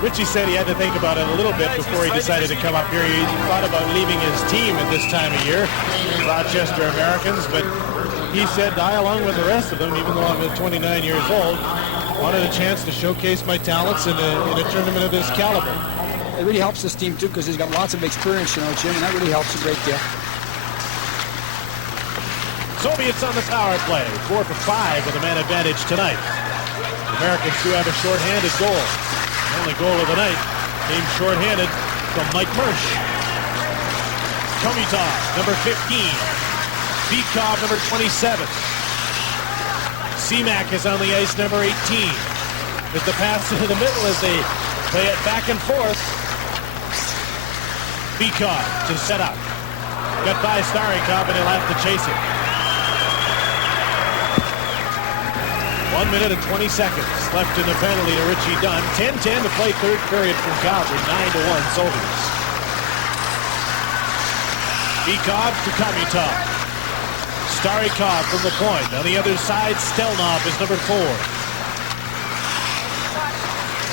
Richie said he had to think about it a little bit before he decided to come up here. He thought about leaving his team at this time of year, Rochester Americans, but he said I, along with the rest of them, even though I'm 29 years old, wanted a chance to showcase my talents in a tournament of this caliber. It really helps this team, too, because he's got lots of experience, you know, Jim, and that really helps a great deal. Soviets on the power play, 4 for 5 with a man advantage tonight. The Americans do have a shorthanded goal. The only goal of the night came shorthanded from Mike Mersch. Komitov, number 15. Bikov, number 27. Semak is on the ice, number 18. With the pass into the middle as they play it back and forth. Bikov to set up. Got by Starikov and he'll have to chase it. 1 minute and 20 seconds left in the penalty to Richie Dunn. 10-10 to play third period from Calgary. 9-1 Soviets. Bikov to Komitov. Starikov from the point. On the other side, Stelnov is number 4.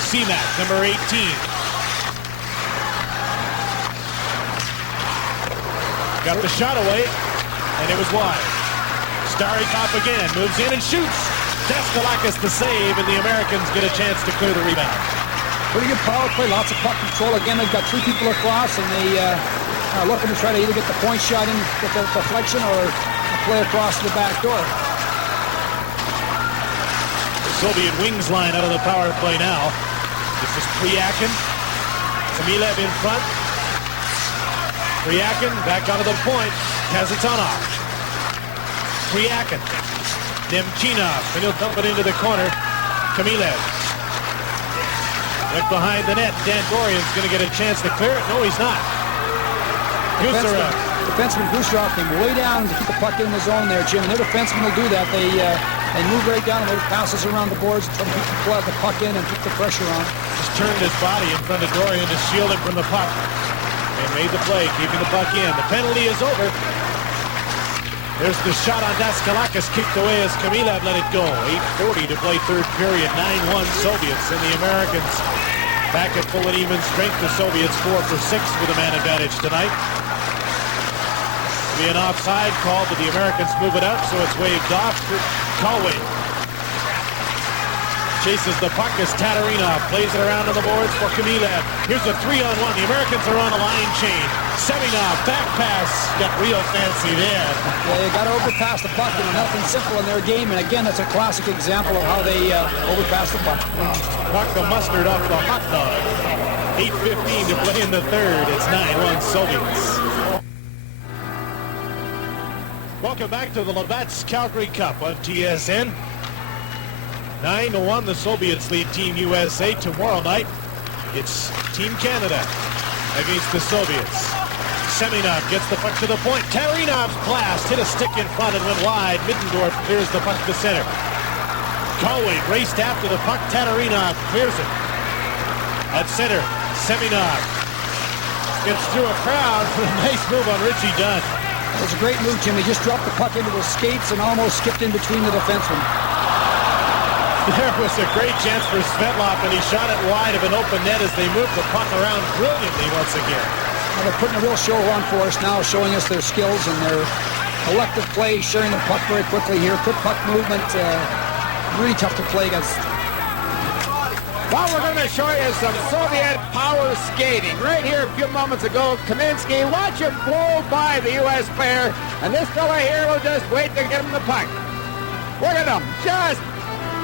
Semak, number 18. Got the shot away, and it was wide. Starikov again moves in and shoots. Daskalakis the save, and the Americans get a chance to clear the rebound. Pretty good power play, lots of puck control. Again, they've got 3 people across, and they are looking to try to either get the point shot in with the deflection or play across the back door. The Soviet wings line out of the power play now. This is Priyakin. Samilev in front. Priyakin back onto the point. Kazatonov. Priyakin. Nemchinov, and he'll dump it into the corner. Kamilev. Right behind the net. Dan Dorian's going to get a chance to clear it. No, he's not. Defenseman Khrushchev came way down to keep the puck in the zone there, Jim. And their defensemen will do that. They move right down and those passes around the boards, try to keep the puck in and keep the pressure on. Just turned his body in front of Dorian to shield him from the puck. And made the play, keeping the puck in. The penalty is over. There's the shot on Daskalakis, kicked away as Kamilov let it go. 8:40 to play third period. 9-1 Soviets, and the Americans back at full and even strength. The Soviets 4 for 6 with a man advantage tonight. Be an offside call, but the Americans move it out, so it's waved off for Colway. Chases the puck as Tatarinov plays it around on the boards for Kamilov. Here's a 3-on-1. The Americans are on a line change. Seminov, back pass, got real fancy there. Yeah, you got to overpass the puck, and nothing simple in their game. And again, that's a classic example of how they overpass the puck. Puck the mustard off the hot dog. 8:15 to play in the third. It's 9-1 Soviets. Welcome back to the Labatt's Calgary Cup on TSN. 9-1, the Soviets lead Team USA. Tomorrow night, it's Team Canada against the Soviets. Seminov gets the puck to the point. Tarinov's blast hit a stick in front and went wide. Middendorf clears the puck to center. Colway raced after the puck. Tatarinov clears it. At center, Seminov gets through a crowd. Nice move on Richie Dunn. It was a great move, Jim. He just dropped the puck into his skates and almost skipped in between the defensemen. There was a great chance for Svetlov, and he shot it wide of an open net as they moved the puck around brilliantly once again. Well, they're putting a real show on for us now, showing us their skills and their collective play, sharing the puck very quickly here. Quick puck movement, really tough to play against. Well, we're going to show you some Soviet power skating. Right here a few moments ago, Kaminsky, watch him blow by the U.S. player, and this fella here will just wait to get him the puck. Look at him, just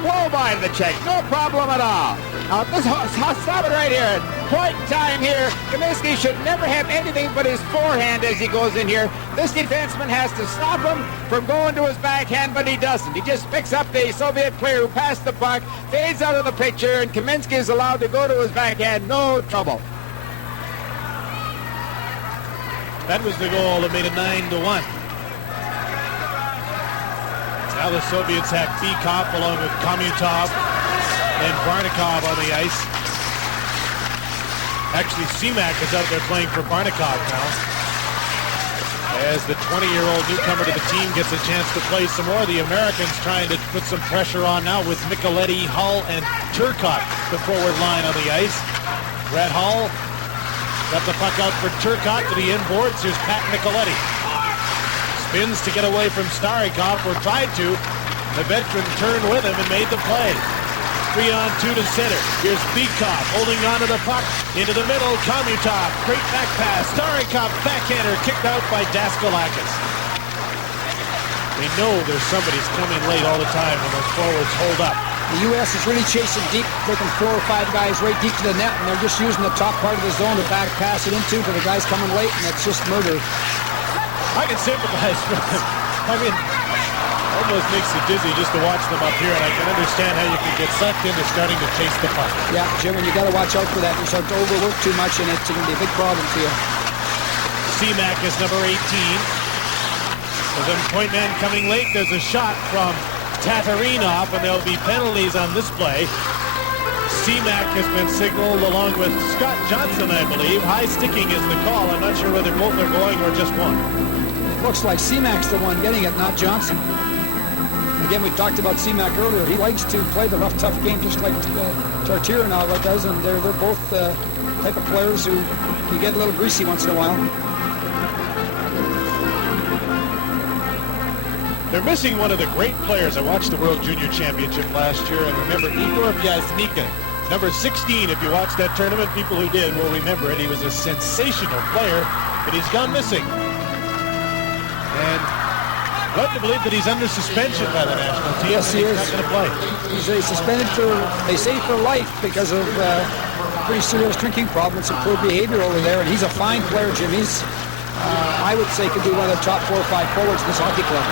blow by the Czech, no problem at all. Now, stop it right here. Point in time here. Kaminsky should never have anything but his forehand as he goes in here. This defenseman has to stop him from going to his backhand, but he doesn't. He just picks up the Soviet player who passed the puck, fades out of the picture, and Kaminsky is allowed to go to his backhand. No trouble. That was the goal that made it 9-1. Now the Soviets have Bikov along with Komutov and Barnikov on the ice. Actually, Semak is out there playing for Barnikov now. As the 20-year-old newcomer to the team gets a chance to play some more. The Americans trying to put some pressure on now with Micheletti, Hull, and Turcotte, the forward line on the ice. Brett Hull got the puck out for Turcotte to the inboards. Here's Pat Micheletti. Spins to get away from Starikov, or tried to. The veteran turned with him and made the play. 3-on-2 to center. Here's Bikov holding on to the puck. Into the middle, Komutov. Great back pass. Starikov backhander kicked out by Daskalakis. They know there's somebody's coming late all the time when those forwards hold up. The U.S. is really chasing deep, taking 4 or 5 guys right deep to the net, and they're just using the top part of the zone to back pass it into for the guys coming late, and it's just murder. I can sympathize with them. I mean, almost makes you dizzy just to watch them up here, and I can understand how you can get sucked into starting to chase the puck. Yeah, Jim, and you got to watch out for that. You start to overwork too much, and it's going to be a big problem for you. Semak is number 18. There's a point man coming late. There's a shot from Tatarinov, and there'll be penalties on this play. Semak has been signaled along with Scott Johnson, I believe. High sticking is the call. I'm not sure whether both are going or just one. Looks like Semak's the one getting it, not Johnson. Again, we talked about Semak earlier. He likes to play the rough, tough game just like Tatarinov does, and they're both type of players who can get a little greasy once in a while. They're missing one of the great players. I watched the World Junior Championship last year, and remember Igor Vyaznika, number 16. If you watched that tournament, people who did will remember it. He was a sensational player, but he's gone missing. And I'd love to believe that he's under suspension by the national team. Yes, he is. Not going to play. He's suspended for, they say, for life because of pretty serious drinking problems and poor behavior over there. And he's a fine player, Jim. He's, I would say, could be one of the top 4 or 5 forwards in this hockey club.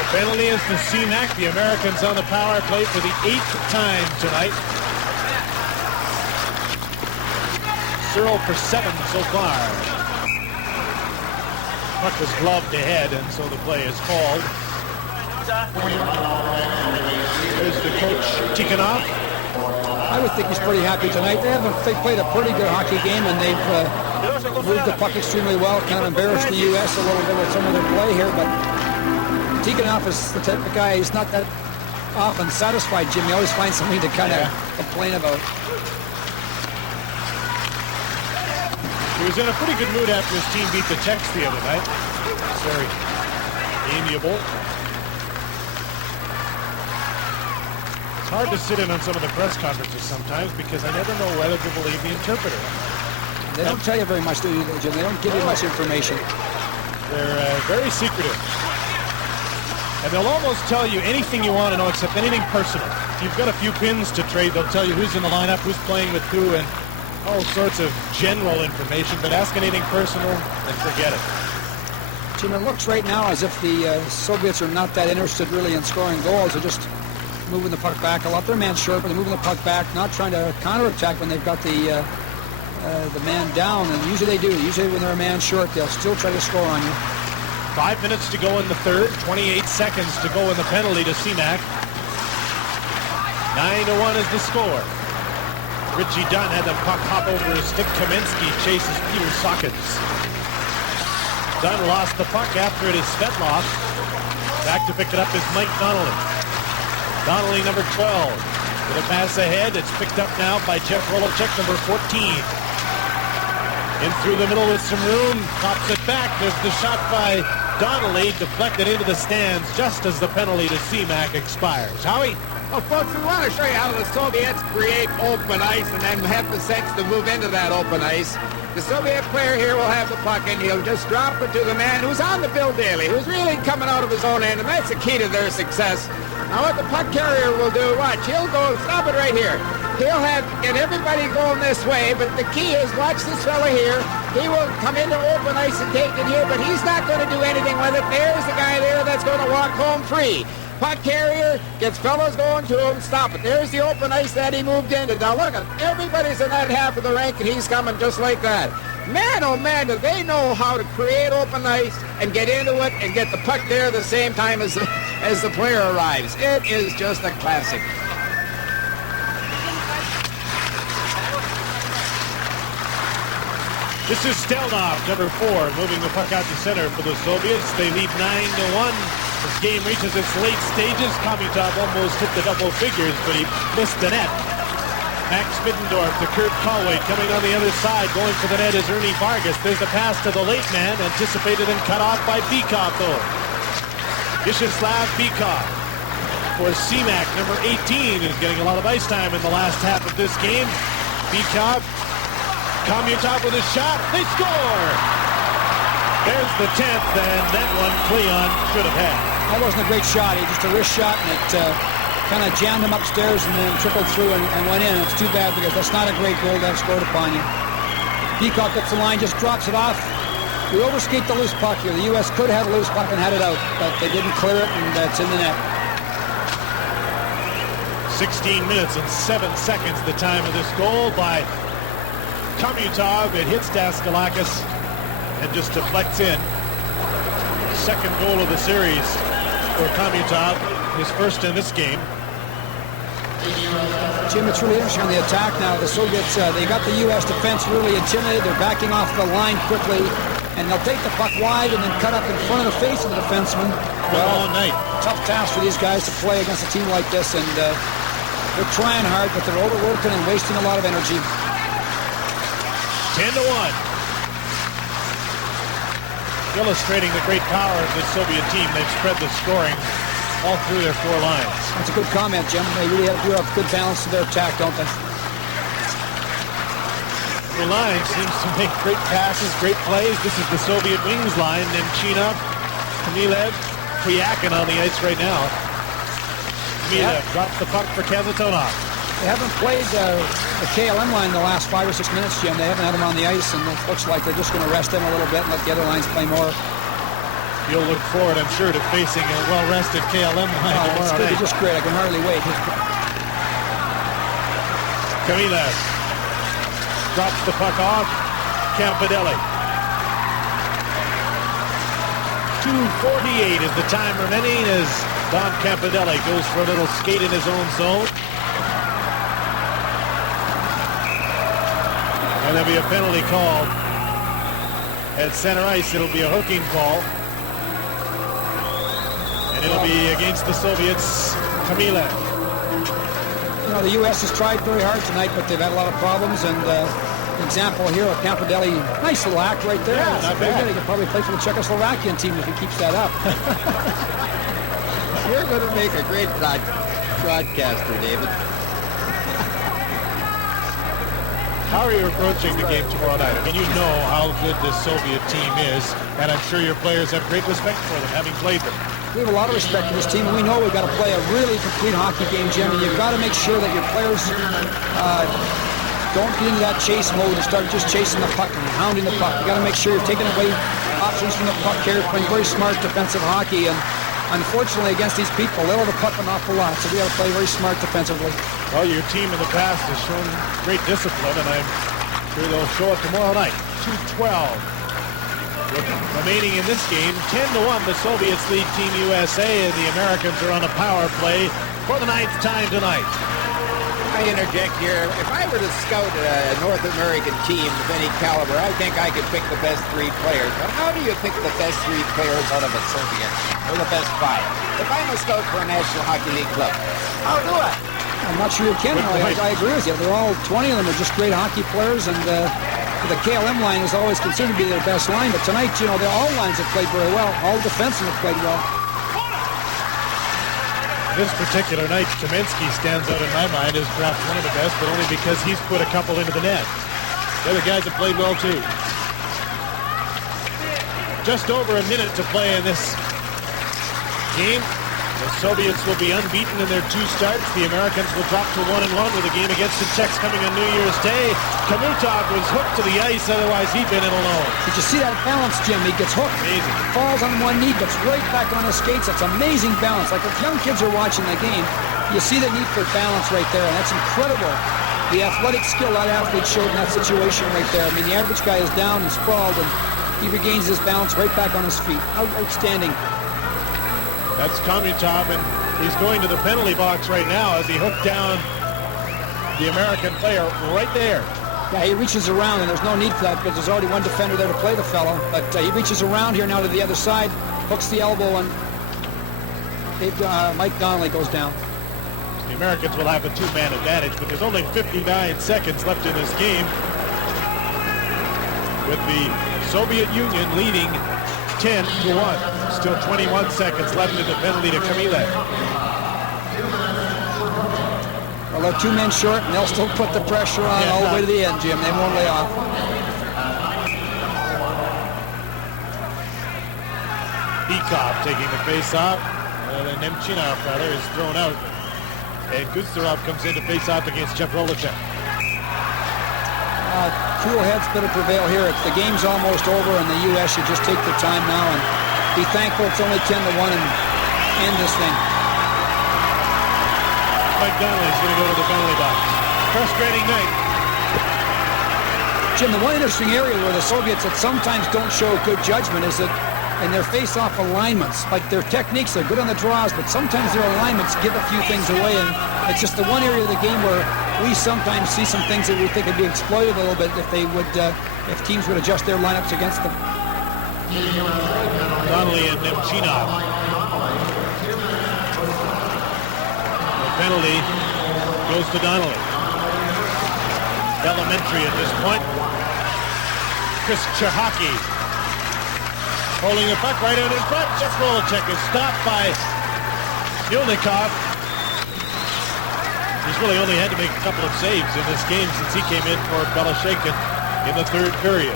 The penalty is to Semak. The Americans on the power play for the 8th time tonight. 0 for 7 so far. Puck was gloved ahead, and so the play is called. There's the coach, Tikhonov. I would think he's pretty happy tonight. They played a pretty good hockey game, and they've moved the puck extremely well. Kind of embarrassed the U.S. a little bit with some of their play here, but Tikhonov is the type of guy, he's not that often satisfied, Jim. He always finds something to kind of complain about. He was in a pretty good mood after his team beat the Czechs the other night. It's very amiable. It's hard to sit in on some of the press conferences sometimes because I never know whether to believe the interpreter. They don't tell you very much, do you, Jim? They don't give you much information. They're very secretive. And they'll almost tell you anything you want to know except anything personal. If you've got a few pins to trade, they'll tell you who's in the lineup, who's playing with who, and all sorts of general information. But ask anything personal, and forget it. Jim, it looks right now as if the Soviets are not that interested really in scoring goals. They're just moving the puck back a lot. They're man short, but they're moving the puck back, not trying to counterattack when they've got the man down. And usually they do. Usually when they're a man short, they'll still try to score on you. 5 minutes to go in the third, 28 seconds to go in the penalty to Seamack. 9-1 is the score. Richie Dunn had the puck hop over his stick. Kamensky chases Peter Sockets. Dunn lost the puck after it is Svetlov. Back to pick it up is Mike Donnelly. Donnelly, number 12. With a pass ahead, it's picked up now by Jeff Rolochek, number 14. In through the middle with some room, pops it back. There's the shot by Donnelly, deflected into the stands just as the penalty to Seamack expires. Howie? Well, folks, we want to show you how the Soviets create open ice and then have the sense to move into that open ice. The Soviet player here will have the puck and he'll just drop it to the man who's on the bill daily, who's really coming out of his own end, and that's the key to their success. Now what the puck carrier will do, watch, he'll go, stop it right here. He'll get everybody going this way, but the key is, watch this fella here. He will come into open ice and take it here, but he's not going to do anything with it. There's the guy there that's going to walk home free. Puck carrier gets fellas going to him, stop it. There's the open ice that he moved into. Now look, everybody's in that half of the rink, and he's coming just like that. Man, oh man, do they know how to create open ice and get into it and get the puck there the same time as the player arrives. It is just a classic. This is Stelnov, number 4, moving the puck out to center for the Soviets. They lead 9-1. This game reaches its late stages. Komitov almost hit the double figures, but he missed the net. Max Middendorf to Kurt Colway coming on the other side. Going for the net is Ernie Vargas. There's a pass to the late man, anticipated and cut off by Bykov, though. Vyacheslav Bykov for Seamack, number 18, is getting a lot of ice time in the last half of this game. Bykov, Komitov with a shot. They score! There's the 10th, and that one Cleon should have had. That wasn't a great shot. Just a wrist shot, and it kind of jammed him upstairs and then trickled through and went in. It's too bad because that's not a great goal to have scored upon you. Bykov gets the line, just drops it off. We overskate the loose puck here. The U.S. could have a loose puck and had it out, but they didn't clear it, and it's in the net. 16 minutes and 7 seconds the time of this goal by Komitov. It hits Daskalakis and just deflects in. Second goal of the series for Komitov, his first in this game. Jim, it's really interesting on the attack now. The Soviets, they got the U.S. defense really intimidated. They're backing off the line quickly, and they'll take the puck wide and then cut up in front of the face of the defenseman. Well, all night. Tough task for these guys to play against a team like this, and they're trying hard, but they're overworking and wasting a lot of energy. 10-1. Illustrating the great power of this Soviet team. They've spread the scoring all through their 4 lines. That's a good comment, Jim. They really do have good balance to their attack, don't they? Their line seems to make great passes, great plays. This is the Soviet wings line. Nemchinov, Kamilev, Kwiakin on the ice right now. Kamilev drops the puck for Kazatonov. They haven't played the KLM line the last 5 or 6 minutes, Jim. They haven't had him on the ice, and it looks like they're just going to rest him a little bit and let the other lines play more. You'll look forward, I'm sure, to facing a well-rested KLM line. Oh, it's going to be just great. I can hardly wait. Kamilev. drops the puck off. Campanelli. 2:48 is the time remaining as Don Campanelli goes for a little skate in his own zone. And there'll be a penalty called at center ice. It'll be a hooking call. And it'll be against the Soviets, Kamila. You know, the U.S. has tried very hard tonight, but they've had a lot of problems. And example here of Campanelli, nice little act right there. Yeah, not bad. He could probably play for the Czechoslovakian team if he keeps that up. You're going to make a great broadcaster, David. How are you approaching the game tomorrow night? I mean, you know how good this Soviet team is, and I'm sure your players have great respect for them, having played them. We have a lot of respect for this team. We know we've got to play a really complete hockey game, Jim, and you've got to make sure that your players don't get into that chase mode and start just chasing the puck and hounding the puck. You got to make sure you're taking away options from the puck carrier, playing very smart defensive hockey. And unfortunately, against these people, they'll have the puck an awful lot. So we got to play very smart defensively. Well, your team in the past has shown great discipline, and I'm sure they'll show it tomorrow night. 2:12 remaining in this game. 10-1, the Soviets lead Team USA, and the Americans are on a power play for the 9th time tonight. I interject here. If I were to scout a North American team of any caliber, I think I could pick the best 3 players. But how do you pick the best 3 players out of a Soviet team, or the best 5? If I'm a scout for a National Hockey League club, how do I? I'm not sure you can. I agree with you. They're all 20 of them are just great hockey players, and the KLM line is always considered to be their best line. But tonight, you know, all lines have played very well. All defensemen have played well. This particular night, Kamensky stands out in my mind as perhaps one of the best, but only because he's put a couple into the net. The other guys have played well too. Just over a minute to play in this game. The Soviets will be unbeaten in their 2 starts. The Americans will drop to 1-1 with a game against the Czechs coming on New Year's Day. Kamutov was hooked to the ice, otherwise he'd been in alone. Did you see that balance, Jim? He gets hooked, Amazing. falls on one knee, gets right back on his skates. That's amazing balance. Like if young kids are watching the game, you see the need for balance right there, and that's incredible. The athletic skill that athlete showed in that situation right there. I mean, the average guy is down and sprawled, and he regains his balance right back on his feet. Outstanding. That's Kamutov, and he's going to the penalty box right now as he hooked down the American player right there. Yeah, he reaches around, and there's no need for that because there's already one defender there to play the fellow. But he reaches around here now to the other side, hooks the elbow, and Mike Donnelly goes down. The Americans will have a 2-man advantage, but there's only 59 seconds left in this game, with the Soviet Union leading 10-1. Still 21 seconds left in the penalty to Kamila. Well, they're 2 men short, and they'll still put the pressure on all the way to the end, Jim. They won't lay off. Bikov taking the face off. And Nemchinov, rather, is thrown out. And Gustserov comes in to face off against Jeff Rolacek. Cool heads better prevail here. The game's almost over, and the U.S. should just take their time now and be thankful it's only 10-1 and end this thing. Mike Donnelly's going to go to the penalty box. Frustrating night. Jim, the one interesting area where the Soviets that sometimes don't show good judgment is that in their face-off alignments, like their techniques, they're good on the draws, but sometimes their alignments give a few things away, and it's just the one area of the game where we sometimes see some things that we think would be exploited a little bit if they would, if teams would adjust their lineups against them. Donnelly and Nemchinov. The penalty goes to Donnelly. Elementary at this point. Chris Chehaki holding the puck right out in front. Jeff Rolacek is stopped by Yulnikov. He's really only had to make a couple of saves in this game since he came in for Belashekin in the 3rd period.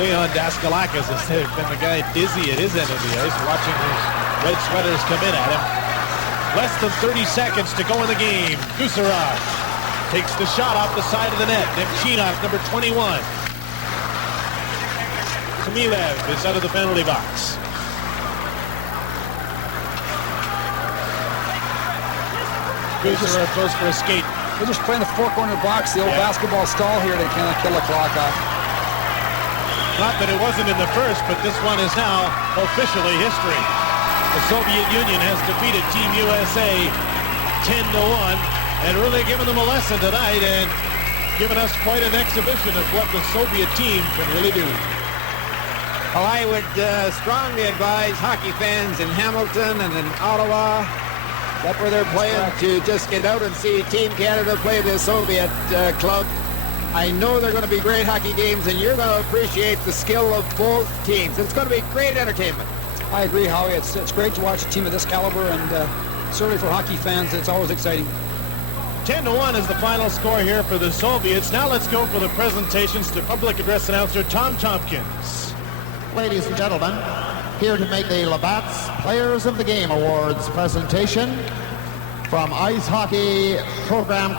Leon Daskalakis has been the guy dizzy at his end of the ice, watching his red sweaters come in at him. Less than 30 seconds to go in the game. Gusarov takes the shot off the side of the net. Nemchinov, number 21. Kamilev is out of the penalty box. Gusarov goes for a skate They're just playing the four-corner box, the old basketball stall here to kind of kill the clock off. Not that it wasn't in the first, but this one is now officially history. The Soviet Union has defeated Team USA 10-1 and really given them a lesson tonight and given us quite an exhibition of what the Soviet team can really do. Well, I would strongly advise hockey fans in Hamilton and in Ottawa, up where they're playing, to just get out and see Team Canada play the Soviet club. I know they're going to be great hockey games, and you're going to appreciate the skill of both teams. It's going to be great entertainment. I agree, Howie. It's great to watch a team of this caliber, and certainly for hockey fans, it's always exciting. 10-1 is the final score here for the Soviets. Now let's go for the presentations to public address announcer Tom Tompkins. Ladies and gentlemen, here to make the Labatt's Players of the Game Awards presentation from Ice Hockey Program